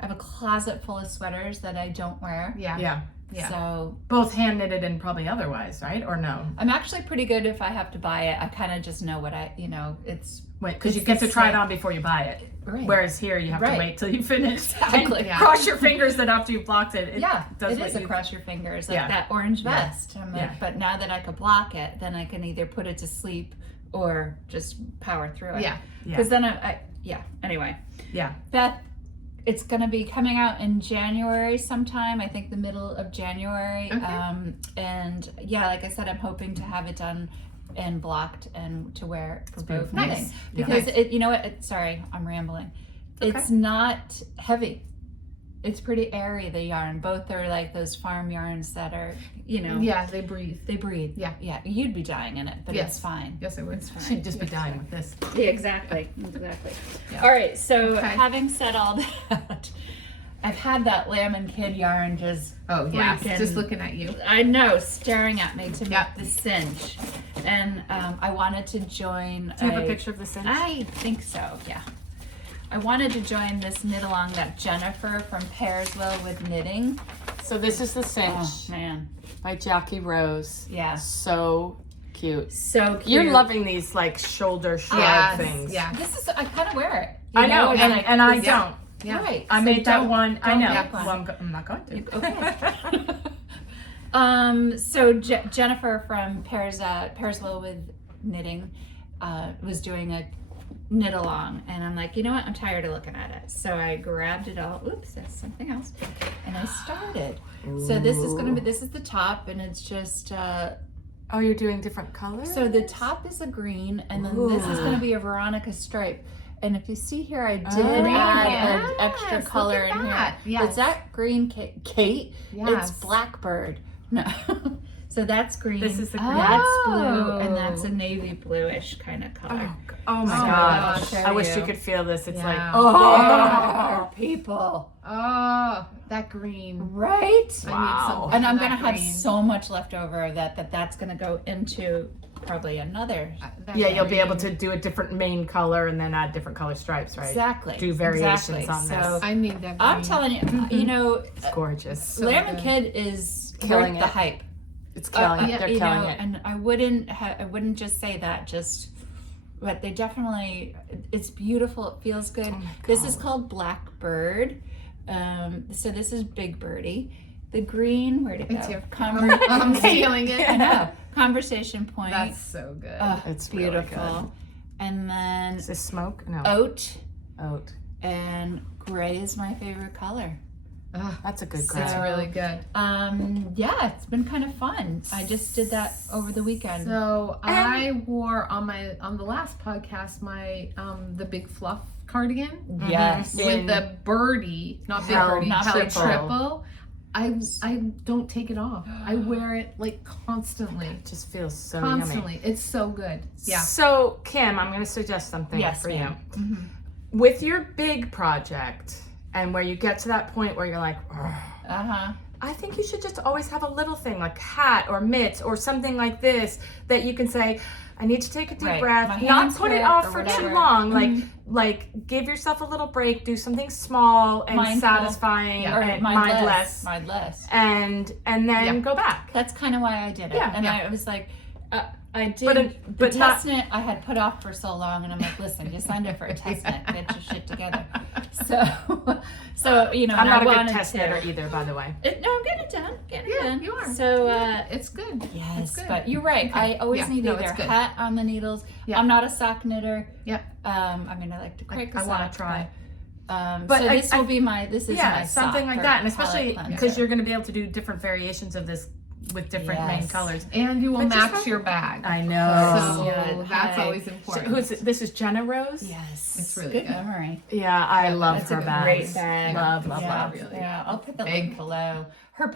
I have a closet full of sweaters that I don't wear. Yeah. Yeah. Yeah. So Both hand knitted and probably otherwise, right? Or no? I'm actually pretty good if I have to buy it. I kind of just know what it's Wait, because you It's get the to try it same. on before you buy it. right. Whereas here, you have to Right. wait till you finish. Exactly. And Yeah. cross your fingers that after you've blocked it, It does is what across your fingers, like Yeah. that orange Yeah. vest. I'm like, Yeah. but now that I could block it, then I can either put it to sleep or just power through it. Yeah. Yeah. Because then anyway. Yeah. Beth, it's going to be coming out in January sometime, I think the middle of January. Okay. And yeah, like I said, I'm hoping to have it done and blocked and to wear for both beautiful. knitting. Nice. Yeah. Because you know what, sorry, I'm rambling. Okay. It's not heavy. It's pretty airy, the yarn. Both are like those farm yarns that are, you know. Yeah, they breathe. They breathe. Yeah. Yeah. You'd be dying in it, but Yes. it's fine. Yes, I would. It's fine. She'd just be dying with this. Yeah, exactly. Exactly. Yeah. All right. So Okay. having said all that, I've had that Lamb and Kid yarn just Oh, yeah. freaking- Just looking at you. I know, staring at me to make Yep. the cinch. And I wanted to join. Do you have a picture of the cinch? I think so, yeah. I wanted to join this knit along that Jennifer from Pairsville with Knitting. So this is the cinch Oh, man. by Jackie Rose. Yeah. So cute. So cute. You're loving these like shoulder shrug Yes, things. yeah. This is, I kind of wear it. I know, it's and, like- and I it's- don't. Yeah. Right. I so made that don't- one. I don't know. make one. Well, I'm not going to. Okay. So Jennifer from Pairsville with Knitting was doing a knit along, and I'm like, you know what? I'm tired of looking at it. So I grabbed it all. Oops, that's something else. And I started. So this is the top, and it's just. Oh, you're doing different colors? So the top is a green, and then this is going to be a Veronica stripe. And if you see here, I did add an extra Yes, color look at in that. here. Yes. Is that green, Kate? Yes. It's Blackbird. No. So that's green. This is the green. That's blue, and that's a navy bluish kind of color. Oh my Oh, gosh. I'll show I wish you you. could feel this. It's Yeah. like, Oh, people. Oh, that green. Right? I need Wow. something And I'm in going to that have green. so much left over of that's going to go into probably another. That yeah, you'll be able green. to do a different main color and then add different color stripes, right? Exactly. Do variations Exactly. on this. So I need that green. I'm telling you, you know, It's gorgeous. So Lamb and good. Kid is Killing worth the it. hype. It's killing yeah, it. They're You killing know, it. and I wouldn't just say that. But they definitely. It's beautiful. It feels good. Oh my This is God. called Blackbird. So this is Big Birdie. The green. Where'd it go? It's here. Conver- I'm stealing it. I know. Conversation point. That's so good. It's really beautiful. good. And then Is this smoke? No. oat Oat. and gray is my favorite color. Ugh, That's a good So- grab. it's really good. Yeah, it's been kind of fun. I just did that over the weekend. So I wore on the last podcast my the big fluff cardigan Yes. with the birdie, not big Hell, birdie, not hell big triple. I don't take it off. I wear it like constantly. It just feels so yummy. Constantly. It's so good. Yeah. So, Kim, I'm going to suggest something Yes, for ma'am. you. With your big project and where you get to that point where you're like, "Ugh," I think you should just always have a little thing like hat or mitts or something like this that you can say, I need to take a deep Right. breath, My not hands put it hurt off or for whatever. too long. Like give yourself a little break, do something small and Mindful. satisfying Or and mindless. mindless, and then Yeah. go back. That's kind of why I did it. Yeah. And Yeah. I was like, I did But the not- test knit I had put off for so long, and I'm like, listen, you signed up for a test knit, get your shit together. So you know, I'm and not I a good wanted test to- knitter either, by the way. No, I'm getting it done. Getting it Yeah, done. you are. So It's good. yes, It's good. but you're right. Okay. I always Yeah, need no, either it's good. hat on the needles. Yeah. I'm not a sock knitter. Yeah. I mean, I like to crank a I sock. wanna try. But so I- this will be my. This is Yeah, my something sock like or that, and palette especially cleanser. because you're going to be able to do different variations of this with different main Yes. colors. And you will But just match your bag. I know. So Yeah, that's hi. always So important. this is Jenna Rose? Yes, It's really good good. memory. Yeah, I love That's her a bags. great bag. Love, yeah, love. really. Yeah, I'll put the Big. link below. Her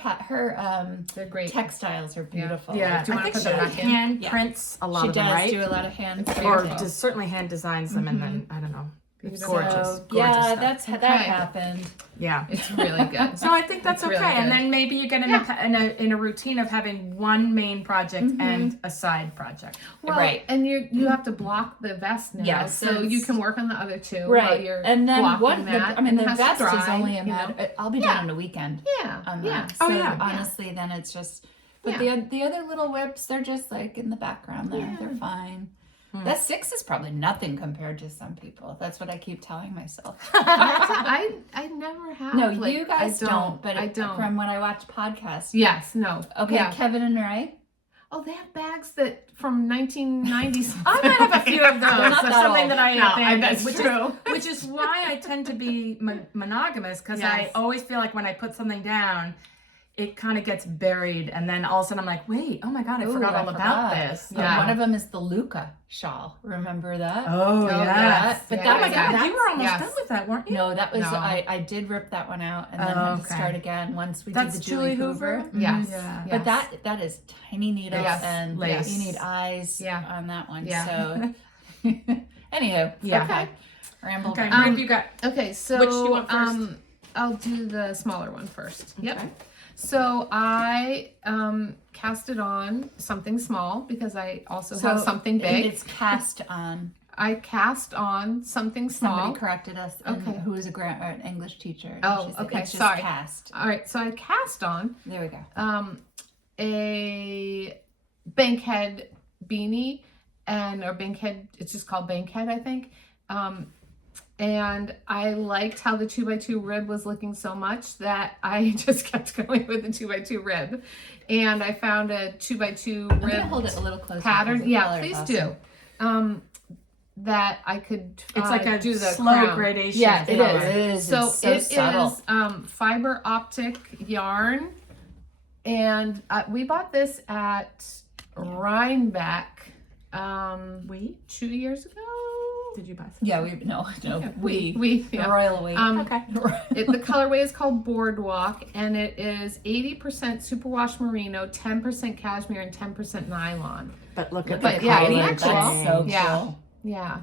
They're great. textiles are beautiful. Yeah, Do you I wanna think put she them back in? hand Yeah. prints a lot She of them, does right? do a lot of hand Or printing. just certainly hand designs them, and then I don't know. It's So, gorgeous, gorgeous yeah, stuff. that Okay. happened. Yeah. It's really good. So I think that's It's okay, really and good. then maybe you get in a routine of having one main project and a side project. Well, Right. and you have to block the vest now, Yeah, so so you it's- can work on the other two while Right, you're and then blocking that. I mean, and the it has to vest is dry, only a you know? matter. I'll be Yeah. done in a weekend. Yeah, On yeah. that. Oh, So yeah. honestly, then it's just. But Yeah. the other little whips, they're just like in the background there. Yeah. They're fine. That 6 is probably nothing compared to some people. That's what I keep telling myself. I never have. No, like, you guys I don't. But I don't. from when I watch podcasts. Yes, no. Okay, Yeah. Kevin and Ray. Oh, they have bags that from 1990s. I might have a few of those. Not That's that something old. that I No, abandoned, that's which true. which is why I tend to be monogamous, because I Yes. always feel like when I put something down, it kind of gets buried, and then all of a sudden I'm like, wait, oh my God, I forgot all about this. Yeah. One of them is the Luca shawl. Remember that? Oh, yes. But oh my God, that's, you were almost done with that, weren't you? No, that was, No. I did rip that one out and then had to start again once we did the Julie Hoover. Yes. Yeah. But that is tiny needles and lace. you need eyes on that one. Yeah. So, anywho, okay. Ramble. Okay, what have you got? Okay, so Which do you want first? I'll do the smaller one first. Yep. Okay. So I casted on something small because I also have something big. It's cast on. I cast on something small. Somebody corrected us. Who is an English teacher. Oh, She said, okay. It's just Sorry. cast. All right, so I cast on There we go. a bankhead beanie or bankhead. It's just called bankhead, I think. And I liked how the 2x2 rib was looking so much that I just kept going with the 2x2 rib. And I found a 2x2 I'm rib gonna hold it a little closer. pattern. because the Yeah, color is please awesome. do. That I could It's like a do the slow crown. gradation. Yeah, of it color. is. So It's so it is subtle. fiber optic yarn, and we bought this at Rhinebeck 2 years ago. Did you buy some? Yeah, we We the royal we. Okay. The colorway is called Boardwalk, and it is 80% superwash merino, 10% cashmere, and 10% nylon. But look at But the yeah, color. it's actual. That's so Yeah. cool. Yeah,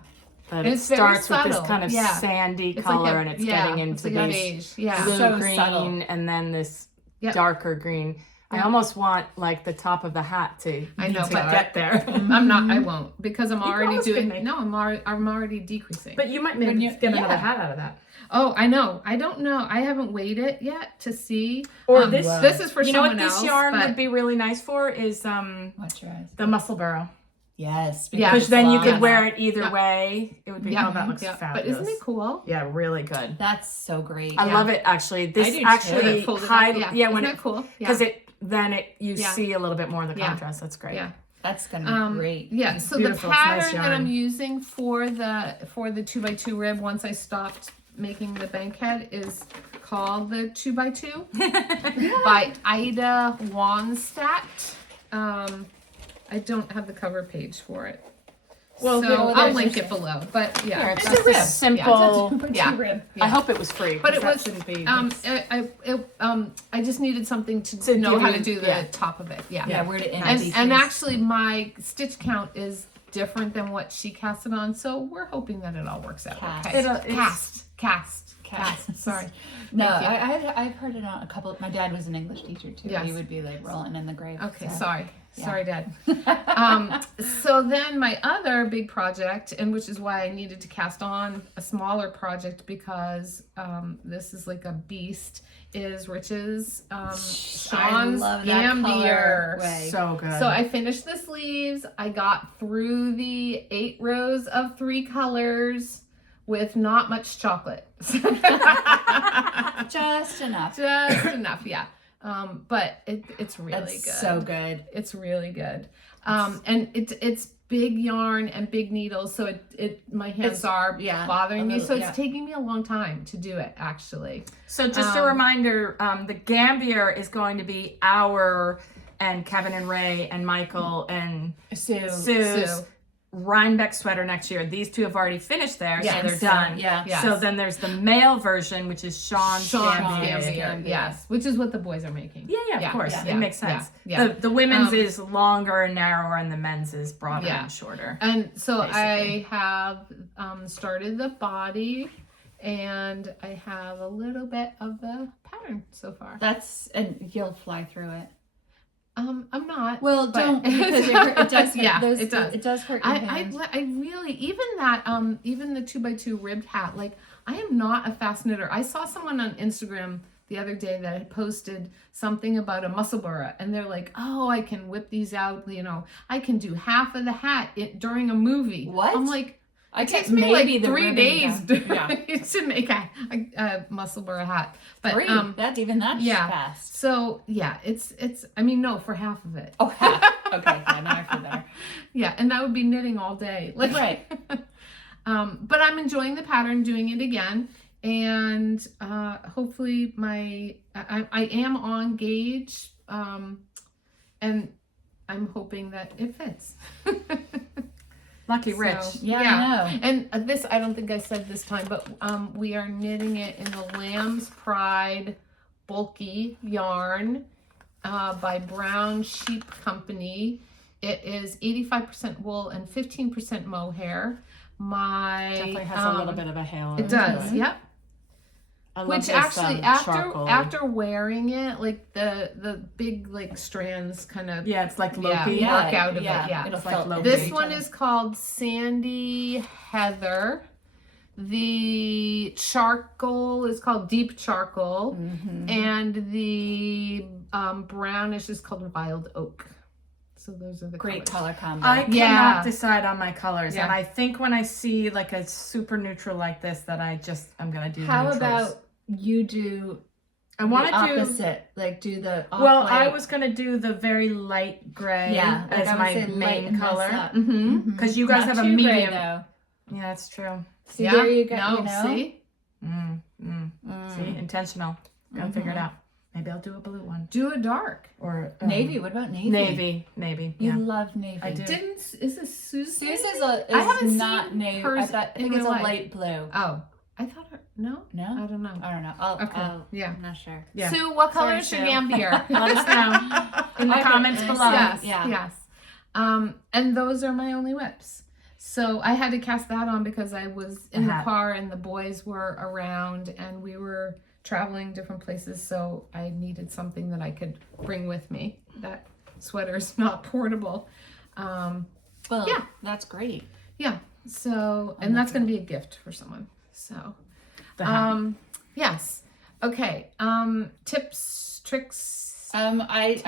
But It's it very starts with this subtle. kind of Yeah. sandy it's color, like and it's getting it's into like a this beige. Yeah, blue So green, subtle. and then this Yep. darker green. I almost want like the top of the hat to I know, to but get there. I'm not. I won't because I'm already almost could doing. make- No, I'm already decreasing. But you might maybe get another yeah. hat out of that. Oh, I know. I don't know. I haven't weighed it yet to see. Or this. This is for You know someone what this else. yarn but would be really nice for is Watch your eyes. the muscle burrow. Yes. Yeah. Because then you could Yes. wear it either Yeah. way. It would be. Yeah. Oh, that looks Yeah. fabulous. But isn't it cool? Yeah, really good. That's so great. I love it actually. This do too. actually Fold it up. hide. Yeah. When Isn't it that cool? Yeah. because you Yeah. see a little bit more of the Yeah. contrast. That's great. Yeah. That's gonna be great. Yeah. So beautiful. the It's pattern nice that I'm yarn. using for the 2x2 rib, once I stopped making the bankhead, is called the 2x2 by Ida Wanstadt. I don't have the cover page for it. Well, so yeah, I'll there's link your- it below. But yeah, It's that's just a it. simple. Yeah. Rib. I hope it was free. But it that was. shouldn't be. I just needed something to To know give how you- to do the yeah. top of it. Yeah. Yeah, where to end And these and things. actually, my stitch count is different than what she casted on, so we're hoping that it all works out. Cast. Okay. It's- Cast. Sorry. No, Thank you. I've heard it on a couple. My dad was an English teacher too. Yes. He would be like rolling in the grave. Okay. so. Sorry. Yeah. Sorry, Dad. So then my other big project, and which is why I needed to cast on a smaller project because this is like a beast, is Rich's Sean's love that Gambier. colorway. so good. So I finished the sleeves. I got through the 8 rows of 3 colors with not much chocolate. Just enough. Just enough, yeah. But it's really That's good. so good. It's really good. And it's big yarn and big needles, so my hands are bothering me. So it's taking me a long time to do it, actually. So just a reminder, the Gambier is going to be our and Kevin and Ray and Michael and Sue's Rhinebeck sweater next year. These two have already finished theirs, so they're done. Yeah. Yes. So then there's the male version, which is Sean's Gambier. Gambier, yes, which is what the boys are making. Yeah, of course. yeah, it makes sense. yeah. The women's is longer and narrower, and the men's is broader and shorter. And so basically. I have started the body, and I have a little bit of the pattern so far. And you'll fly through it. I'm not. Well, but- don't because it does. Yeah, those, it does. It does hurt your I hands. really, even that, even the 2x2 ribbed hat, like, I am not a fast knitter. I saw someone on Instagram the other day that had posted something about a muscle burra, and they're like, oh, I can whip these out, I can do half of the hat during a movie. What? I'm like, I it takes can't- me like maybe the 3 ribbing, days yeah. to make a muscle burra hat. But, 3. That's yeah. fast. So yeah, it's, I mean, no, for half of it. Oh, half. Okay, yeah, now I feel better. Yeah, and that would be knitting all day. Right. But I'm enjoying the pattern, doing it again. and hopefully I am on gauge, and I'm hoping that it fits. Lucky Rich. Yeah, I know. And this, I don't think I said this time, but we are knitting it in the Lamb's Pride bulky yarn by Brown Sheep Company. It is 85% wool and 15% mohair. Definitely has a little bit of a halo. It does, yep. I love Which this, actually, charcoal. after wearing it, like the big like strands kind of it's like Loki. work out of it. Yeah, It'll It's like felt low this beige. one is called Sandy Heather. The charcoal is called Deep Charcoal, and the brownish is called Wild Oak. So those are the Great colors. color combo. I cannot Yeah. decide on my colors, Yeah. and I think when I see like a super neutral like this, that I'm gonna do. How neutrals. about you do I want the to do. opposite, like do the Well, I off-white. was gonna do the very light gray like as I would my say light main and color. mess up. Mm-hmm. Because you guys Not have a too gray, medium. though. Yeah, that's true. See, there you go. No, you know? see? See, intentional. Gotta figure it out. Maybe I'll do a blue one Do a dark. or Navy. What about navy? Maybe. You Yeah, love navy. I do. Is this Susie? Suze is I haven't not seen navy. hers I in think it's a real life. light blue. Oh, I thought no. No? I don't know. I don't know. Okay. Yeah. I'm not sure. Yeah. Sue, what color Sorry, is your Sue. Gambier? Let us know in the Okay, comments and below. Yes. Yeah. Yes. And those are my only whips. So I had to cast that on because I was in the hat. car and the boys were around and we were traveling different places. So I needed something that I could bring with me. That sweater's not portable. Well, Yeah. that's great. Yeah. So, and that's going to be a gift for someone. So, The hat. yes. Okay. Tips, tricks, I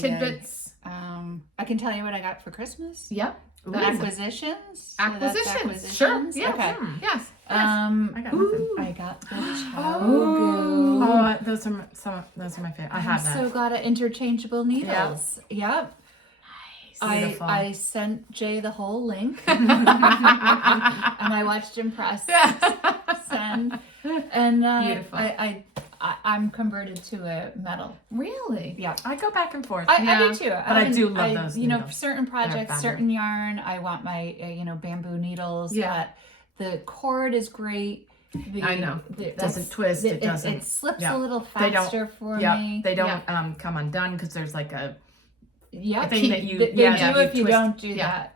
tidbits. I can tell you what I got for Christmas. Yep. Acquisitions. So that's Acquisitions. Sure. Yes. Okay. Yes. I got nothing. I got the Chow Ooh. Oh, those are my favorite. I have I'm that. so glad at interchangeable needles. Yep. Beautiful. I sent Jay the whole link, and I watched him press send, and Beautiful. I'm converted to a metal. Really? Yeah, I go back and forth. I Yeah. do too. But I do love those You know, needles. certain projects, better. certain yarn. I want my bamboo needles. Yeah. But the cord is great. I know. It doesn't twist. It doesn't. It slips yeah. a little They don't- faster for Yeah, me. they don't come undone because there's like a Yeah, thing that you- they yeah, do you if you twist. don't do Yeah. that.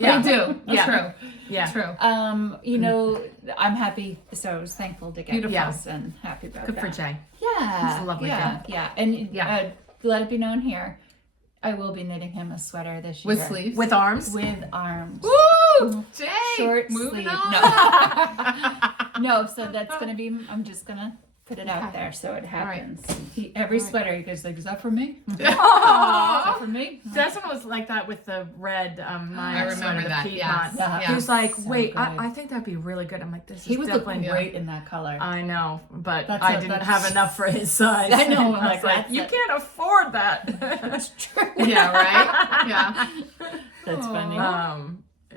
Yeah. They do. Yeah. True. yeah. True. You know, I'm happy. So I was thankful to get Beautiful. this and happy about Good that. for Jay. Yeah, He's a lovely yeah, guy. yeah. And Yeah. let it be known here, I will be knitting him a sweater this year With sleeves. With arms. with arms. Woo! Jay! Short moving sleeve. on. No, so that's gonna be. I'm just gonna put it out there so it happens. Every sweater, he goes like, "Is that for me? Is that for me?" Desmond was like that with the red I my remember sweater, the that, Piedmont. yes. Yeah. He was like, So wait, good. I think that'd be really good. I'm like, this He is would look definitely great in that color. I know, but That's I a- didn't that's- have enough for his size. I know, I'm I was like, like, that's you it. can't afford that. That's true. Yeah, right? Yeah. That's funny.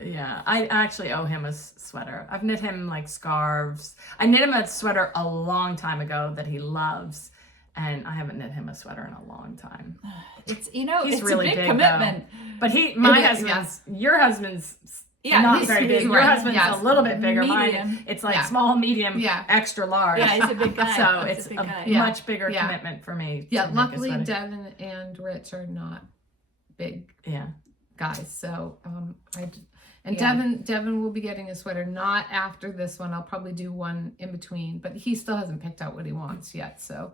Yeah, I actually owe him a sweater. I've knit him like scarves. I knit him a sweater a long time ago that he loves, and I haven't knit him a sweater in a long time. It's He's it's really a big big, commitment. But your husband's Yeah, not he's- very big. he's Your right, husband's yes. a little bit bigger. Medium. Mine, it's like Yeah. small, medium, Yeah. extra large. Yeah, he's a big guy. So He's it's a big a guy. Yeah. much bigger Yeah. commitment for me. Yeah, to make a luckily sweater. Devin and Rich are not big Yeah. guys. So and Yeah. Devin will be getting a sweater not after this one. I'll probably do one in between, but he still hasn't picked out what he wants yet. So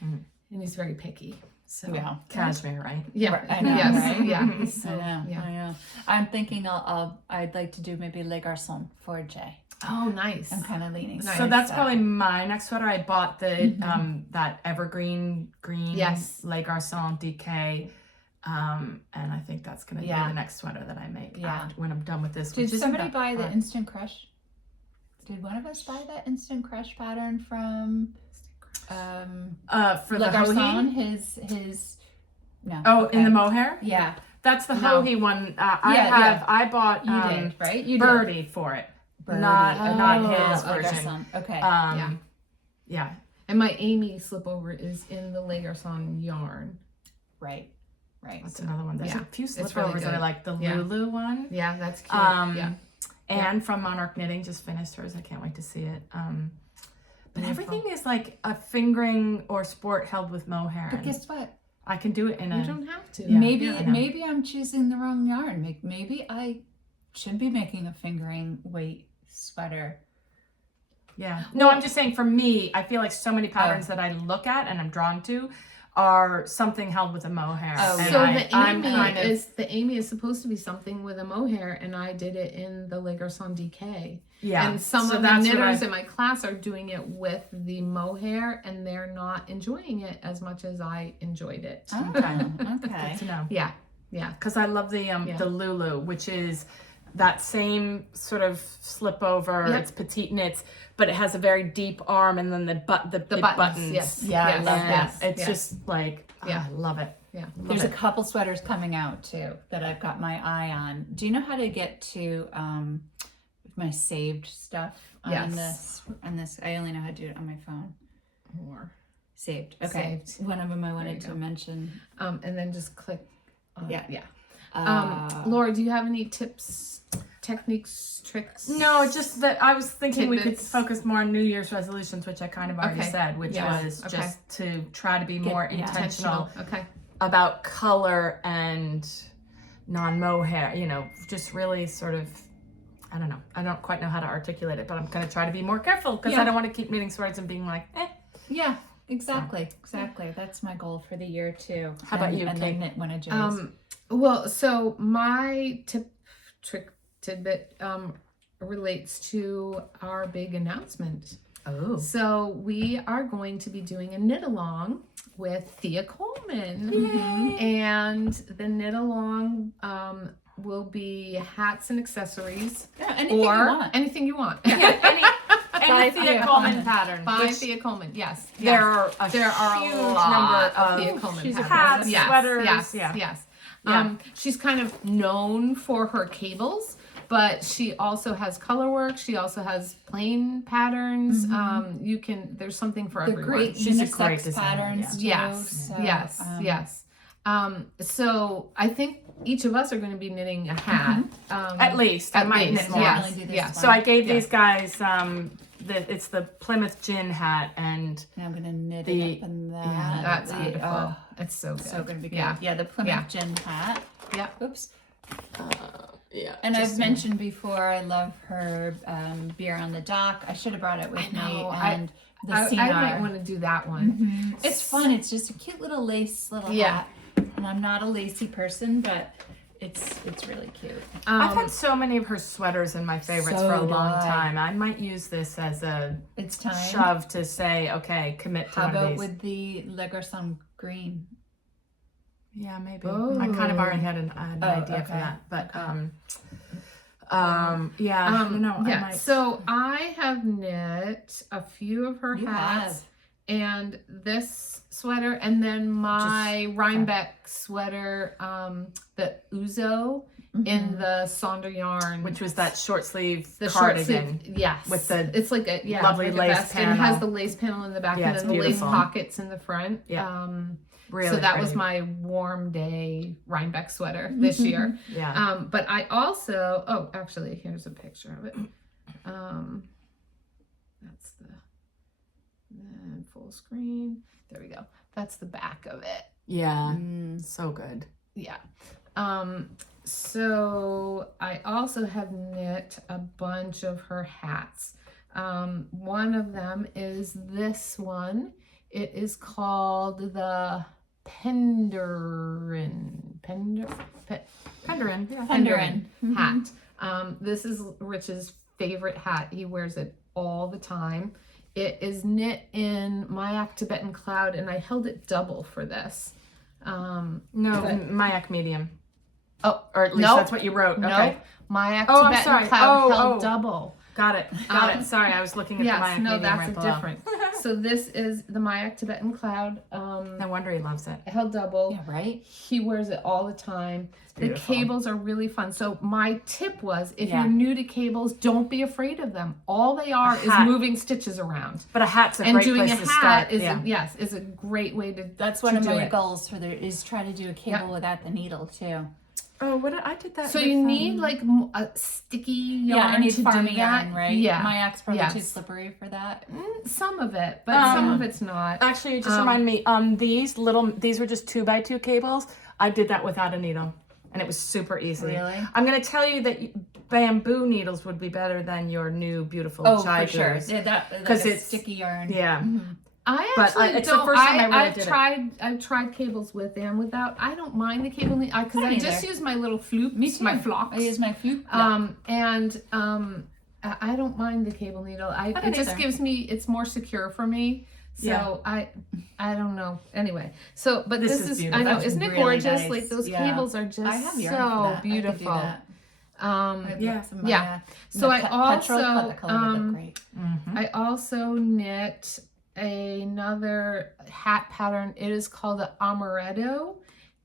and he's very picky. So Yeah. Cashmere, right? yeah, I know, yes, right? yeah. He's so, I know. yeah. I know. I'm thinking I'd like to do maybe Le Garçon for Jay. Oh, nice. I'm kind of leaning. Nice. So towards that's that. probably my next sweater. I bought the that evergreen green Yes. Le Garçon DK. And I think that's gonna Yeah. be the next sweater that I make Yeah. after, when I'm done with this. Did which isn't somebody that buy the far. Instant Crush? Did one of us buy that Instant Crush pattern from for Le the Hohi? Garçon? His no. Oh, okay. in the mohair? Yeah, That's the No. Hohi one. Yeah. I bought you did right. You did. Birdie for it. birdy. Not his okay. version. Okay. Yeah. And my Amy slipover is in the Legerson yarn. Right. That's another one. There's a few really slipovers that good. are like the Yeah. Lulu one. Yeah, that's cute. And from Monarch Knitting just finished hers. I can't wait to see it. But everything is like a fingering or sport held with mohair. But guess what? I can do it in You don't have to. Maybe I'm choosing the wrong yarn. Maybe I should be making a fingering weight sweater. Yeah. No, I'm just saying for me, I feel like so many patterns that I look at and I'm drawn to are something held with a mohair. Oh, And So the the Amy is supposed to be something with a mohair, and I did it in the Legerson DK. Yeah. And some So of the that's what knitters I- in my class are doing it with the mohair, and they're not enjoying it as much as I enjoyed it. Okay. Good to know. Yeah. Because I love the Lulu, which is that same sort of slip over. Yep. It's petite knits, but it has a very deep arm, and then the buttons. Yes. Yeah, I yes. love yes. that. It's yes. just like I love it. Yeah. There's a couple sweaters coming out too that I've got my eye on. Do you know how to get to my saved stuff on this? On this, I only know how to do it on my phone. More. Saved. Okay. Saved. One of them I wanted to mention. And then just click. Yeah. Laura, do you have any tips, techniques, tricks? No, just that I was thinking we could Tidbits. focus more on New Year's resolutions, which I kind of already said, which was Okay. just to try to be more intentional Okay. about color and non-mohair, just really sort of, I don't know. I don't quite know how to articulate it, but I'm going to try to be more careful because I don't want to keep knitting sweaters and being like, Yeah, exactly. That's my goal for the year too. How about you, And Kate? then knit one of Joe's. Well, so my tidbit relates to our big announcement. Oh. So we are going to be doing a knit along with Thea Colman. And the knit along will be hats and accessories. Yeah, anything you want. Anything you want. Any Thea Coleman pattern. By which Thea Colman, yes. There are a There are huge a lot number of of Thea Colman hats, patterns. sweaters. Yes. Yeah. She's kind of known for her cables, but she also has color work. She also has plain patterns. There's something for They're everyone. great She's a unisex great designer, patterns too. Yes, So, yes. So I think each of us are going to be knitting a hat. At least. I might knit more. yes, Really do this yes. one. So I gave these guys it's the Plymouth Gin hat, and And I'm gonna knit it up in that. That's beautiful. It's so good. So gonna be good. Yeah. Yeah, the Plymouth Gin hat. Yeah. Oops. yeah. And I've mentioned before, I love her beer on the dock. I should have brought it with me. And the I Sonar. might want to do that one. It's fun. It's just a cute little lace little hat. And I'm not a lacy person, but it's really cute. I've had so many of her sweaters in my favorites So for a do long I. time. I might use this as a It's time. shove to say, okay, commit to How one of about these. with the Legerson green? Yeah, maybe. Oh. I kind of already had an idea for okay. that, but yeah, I don't know. I might. So I have knit a few of her You hats and this sweater, and then my Rhinebeck sweater, the Uzo in the Sonder yarn, Which was that short sleeve the short cardigan. sleeve, yes, with the it's like a lovely like a lace vest, and it has panel. the lace panel in the back, Yeah, and it's then the lace beautiful. pockets in the front. Yeah. So that was my warm day Rhinebeck sweater this year. Yeah. But I also, actually, here's a picture of it. That's then full screen. There we go. That's the back of it. Yeah. So good. Yeah. So I also have knit a bunch of her hats. One of them is this one. It is called the Penderin hat. This is Rich's favorite hat. He wears it all the time. It is knit in Mayak Tibetan Cloud, and I held it double for this. Mayak medium. Oh, Or at least that's what you wrote. No, Okay. Mayak Oh, I'm Tibetan sorry. Cloud Oh, held oh. double. Got it. Sorry, I was looking at the Mayak medium that's right a below. different. So this is the Mayak Tibetan Cloud. No wonder he loves it. Held double. Yeah, right? He wears it all the time. The beautiful. cables are really fun. So my tip was, if Yeah. you're new to cables, don't be afraid of them. All they are is hat. moving stitches around. But a hat's a And great doing place a to hat start. is a great way to That's one to of do my it. goals for is try to do a cable Yeah. without the needle too. Oh, I did that. So with, you need like a sticky yarn Yeah, I need to farm do yarn, that. right? Yeah. My axe probably Yes. too slippery for that. Some of it, but some of it's not. Actually, you just remind me. These were just 2x2 cables. I did that without a needle, and it was super easy. Really? I'm going to tell you that bamboo needles would be better than your new beautiful Oh, Jai for sure. glues. Yeah, that like 'Cause a it's- sticky yarn. Yeah. I But actually it's the don't. first time I really I've did it. I've tried cables with and without. I don't mind the cable because I neither. just use my little flukes, Me too. my flocks. I use my fluke. I don't mind the cable needle. don't It just either. gives me. It's more secure for me. So Yeah. I don't know. Anyway, so but This this is is I beautiful. know, That's isn't it really gorgeous? nice. Like those Yeah. cables are just I have yarn for so that. I could do beautiful. that. Yeah. Yeah. So I Petrol also, cut the color would look great. I also knit another hat pattern. It is called the Amaretto,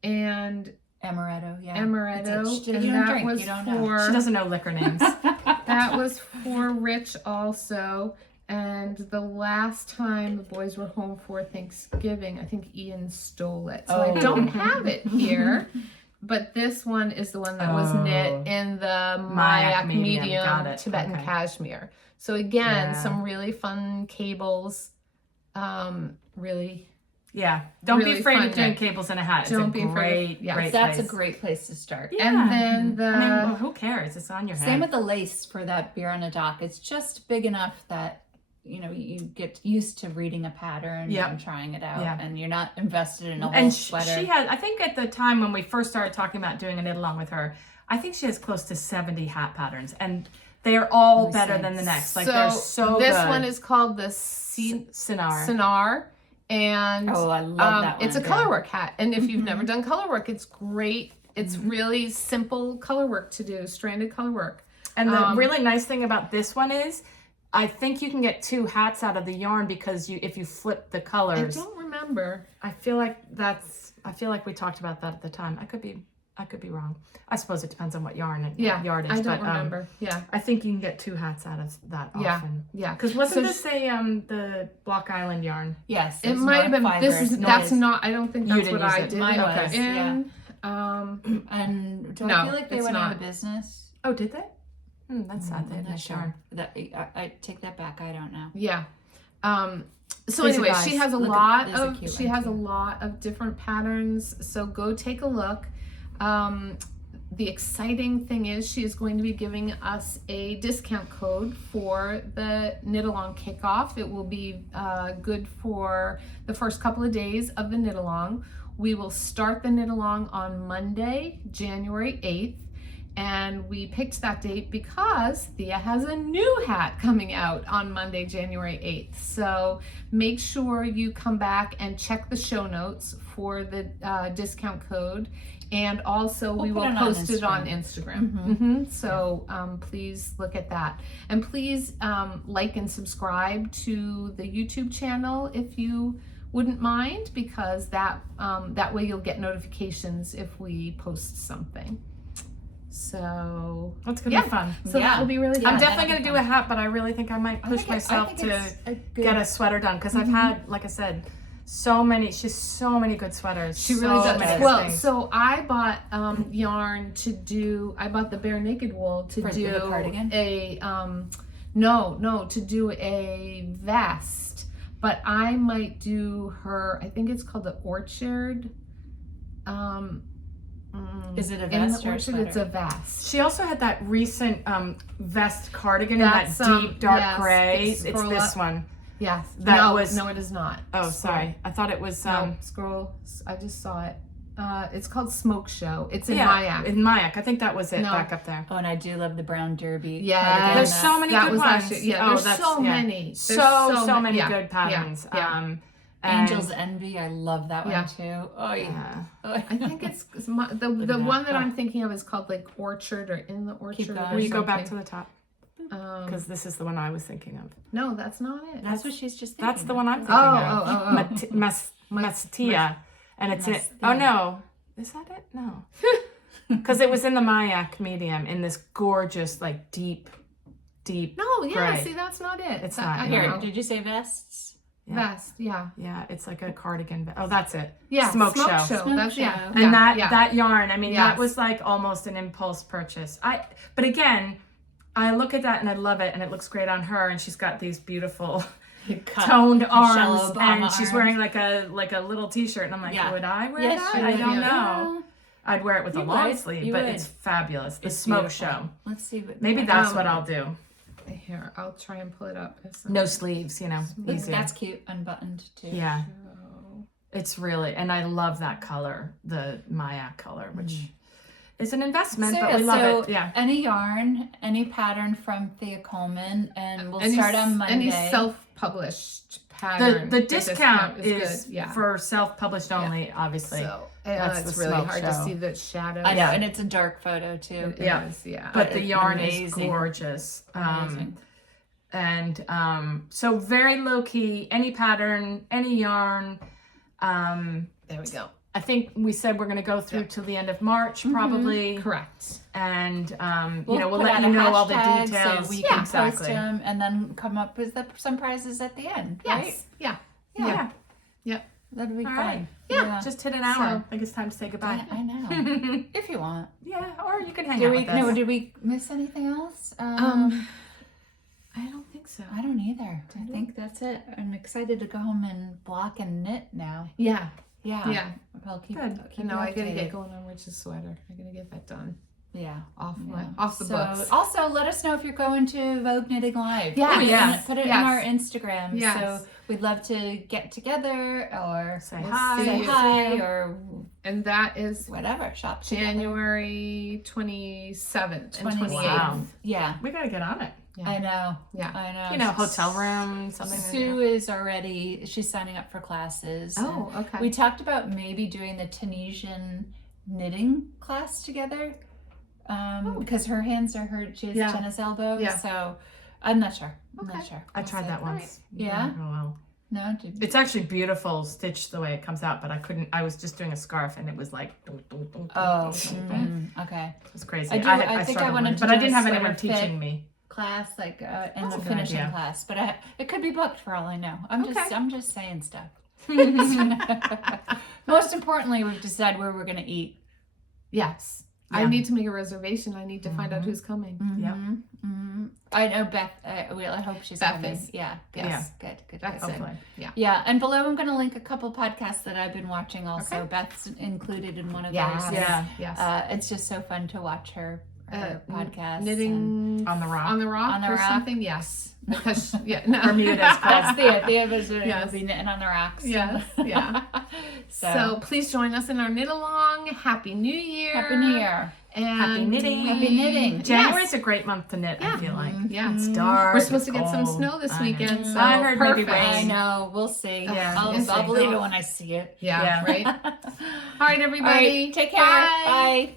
and Amaretto, yeah. Amaretto, It's and you don't that drink, was you don't She for doesn't know liquor names. that was for Rich also. And the last time the boys were home for Thanksgiving, I think Ian stole it. So I Oh. don't have it here. But this one is the one that was knit in the Mayak medium Got it. Tibetan Okay. Cashmere. So again, Yeah. some really fun cables. Really, Yeah. Don't Really be afraid fun of doing knit. cables in a hat. It's Don't a be afraid of- great, yes. great That's place. a great place to start. Yeah. and then the I mean, well, who cares? It's on your head. Same with the lace for that beer on a dock. It's just big enough that you get used to reading a pattern Yep. and trying it out, Yeah. and you're not invested in a whole And sweater. she had, I think at the time when we first started talking about doing a knit along with her, I think she has close to 70 hat patterns, and they are all me better see. than the next. Like they're so this good. one is called the Sonar. Sonar, and Oh, I love that one. it's a Yeah. colorwork hat. And if you've never done colorwork, it's great. It's really simple colorwork to do, stranded colorwork. And the really nice thing about this one is, I think you can get 2 hats out of the yarn because if you flip the I colors. don't remember. I feel like we talked about that at the time. I could be wrong. I suppose it depends on what yarn and yardage. I don't but, remember. Yeah, I think you can get 2 hats out of that yeah, often. yeah. Because wasn't So this the Block Island yarn? Yes, It it's might have been. North This Fibers. is. No, That's it is. not. I don't think You that's didn't what use I it. did. Mine it was, in. And do No, I feel like they it's went out not. of business? Oh, did they? That's sad. They I'm had not nice sure. yarn. That I take that back. I don't know. Yeah. So These are anyway, guys. she has a Look at- lot there's a of cute she one, has a too. lot of different patterns. So go take a look. The exciting thing is she is going to be giving us a discount code for the knit along kickoff. It will be good for the first couple of days of the knit along. We will start the knit along on Monday, January 8th. And we picked that date because Thea has a new hat coming out on Monday, January 8th. So make sure you come back and check the show notes for the discount code. And also we We'll will put it on post it on Instagram. So please look at that. And please like and subscribe to the YouTube channel if you wouldn't mind, because that way you'll get notifications if we post something. So That's gonna be fun. So Yeah. that will be really good. I'm that'll definitely be gonna do a hat, but I really think I might push myself to get a sweater done because I've had, like I said, so many good sweaters. She really so does. many Well, things. so I bought yarn to do. I bought the bare naked wool to For do the cardigan? a to do a vest. But I might do her. I think it's called the Orchard. Is it a In vest the or a Orchard, it's a sweater? vest. She also had that recent vest cardigan in That's, that deep dark yes, gray. it's It's scroll this up. one. Yes. That no, was- no, it is not. Oh, Scroll. sorry. I thought it was No, scroll. I just saw it. It's called Smoke Show. It's in yeah, Mayak. in Mayak. I think that was it No. back up there. Oh, and I do love the brown derby. Yeah, cardigan. There's so many that good was ones. last year. Yeah, Oh, there's that's- so yeah. many. There's So many yeah, good patterns. Yeah, and- Angel's Envy. I love that Yeah. one too. Oh yeah. yeah. Oh, I think it's the at that. one that I'm thinking of is called like Orchard or in the Orchard. going. Or Will you go back to something. the top? Because this is the one I was thinking of. No, that's not it. That's what she's just thinking. That's the one I'm Oh, thinking of. Mastia. And it's in, oh no, is that it? No. Because it was in the Mayak medium in this gorgeous, like deep. No, yeah, gray. see, that's not it. It's That- not, I yeah. don't Here, know. did you say vests? Vest, yeah. Yeah, it's like a cardigan. Oh, that's it. Yeah, Smoke show. That's, Smoke yeah. show. And that yarn, I mean, Yes. that was like almost an impulse purchase. But again, I look at that and I love it, and it looks great on her, and she's got these beautiful toned arms, shallow and she's arms. wearing like a little t-shirt, and I'm like, Yeah. would I wear Yes, that? you I would. don't Yeah. know. I'd wear it with a You long would. sleeve, You but would. it's fabulous. The It's smoke beautiful. show. Let's see what Maybe that's what I'll do. Here, I'll try and pull it up. No sleeves, easier. That's cute, unbuttoned too. Yeah. It's really, and I love that color, the Mayak color, which is an investment, but we love it. Yeah. Any yarn, any pattern from Thea Coleman, and we'll Any start on s- Monday. Any self-published pattern. The discount is good. Yeah. for self-published only, obviously. So That's it's the really smoke hard show. to see the shadow. I know, and it's a dark photo too. Yeah. Yeah. But the it's yarn is amazing. gorgeous. Amazing. So very low key, any pattern, any yarn. There we go. I think we said we're going to go through till the end of March, probably. Correct. And We'll we'll put let out you a know all the hashtag details. so we Yeah, can post exactly. them and then come up with some prizes at the end. Right? Yes. Yeah. Yeah. Yep. That'd be All fun. right. Yeah. Just hit an hour. So- I think it's time to say goodbye. I know. If you want. Yeah, or you can hang Did out we? with us. Did we miss anything else? I don't think so. I don't either. I think that's it. I'm excited to go home and block and knit now. Yeah. Yeah. Yeah. I'll keep. Good. I'll keep No, you I gotta updated. get going on Rich's sweater. I gotta get that done. Yeah. Off Yeah. off the books. Also, let us know if you're going to Vogue Knitting Live. Yeah. Put it in- Yes. Put it Yes. in our Instagram. Yes. So we'd love to get together or Say We'll hi. see say you hi soon. or And that is whatever. Shop together. January 27th and 27th. 28th. Wow. Yeah. We gotta get on it. Yeah. I know. Yeah. I know. Hotel room, something. Sue is already. She's signing up for classes. Oh, okay. We talked about maybe doing the Tunisian knitting class together because her hands are hurt. She has Yeah. tennis elbows. Yeah. So I'm not sure. I'm Okay. not sure. I We'll tried see. that once. Yeah? Oh, well. No. It's actually beautiful stitched the way it comes out, but I was just doing a scarf and it was like, dunk, dunk, dunk, Oh. dunk, dunk, dunk. Okay. It was crazy. I think I struggled wanted with it, to but I do didn't a have anyone sweater fit. teaching me. Class like in That's the a good finishing idea. class, but it could be booked for all I know. Okay. I'm just saying stuff. Most importantly, we've decided where we're gonna eat. Yes. I Yeah. need to make a reservation. I need to find out who's coming. Yep. Mm-hmm. I know Beth. I hope she's Beth coming. is. Yeah. Yes. Good. Good. That's good. it. Hopefully. Yeah, and below I'm going to link a couple podcasts that I've been watching also. Okay. Beth's included in one of Yes. those. Yeah. Yes. It's just so fun to watch her podcast. Knitting On the rock. on the rock On the or rock. something. Yes. Because no. Bermuda's That's called. Thea was Yes. be knitting on the rocks. Yes. Yeah. So please join us in our knit along. Happy New Year. Happy New Year. And Happy knitting. Happy knitting. January's a great month to knit, I Yeah. feel like. Yeah. It's dark. We're supposed to it's get some cold. snow this I know. weekend. So I heard maybe perfect. I rain. know. We'll see. Yeah. Yes, I'll I believe know. it when I see it. Yeah. Yeah. Right. All right, All everybody. right. Take care. Bye. Bye.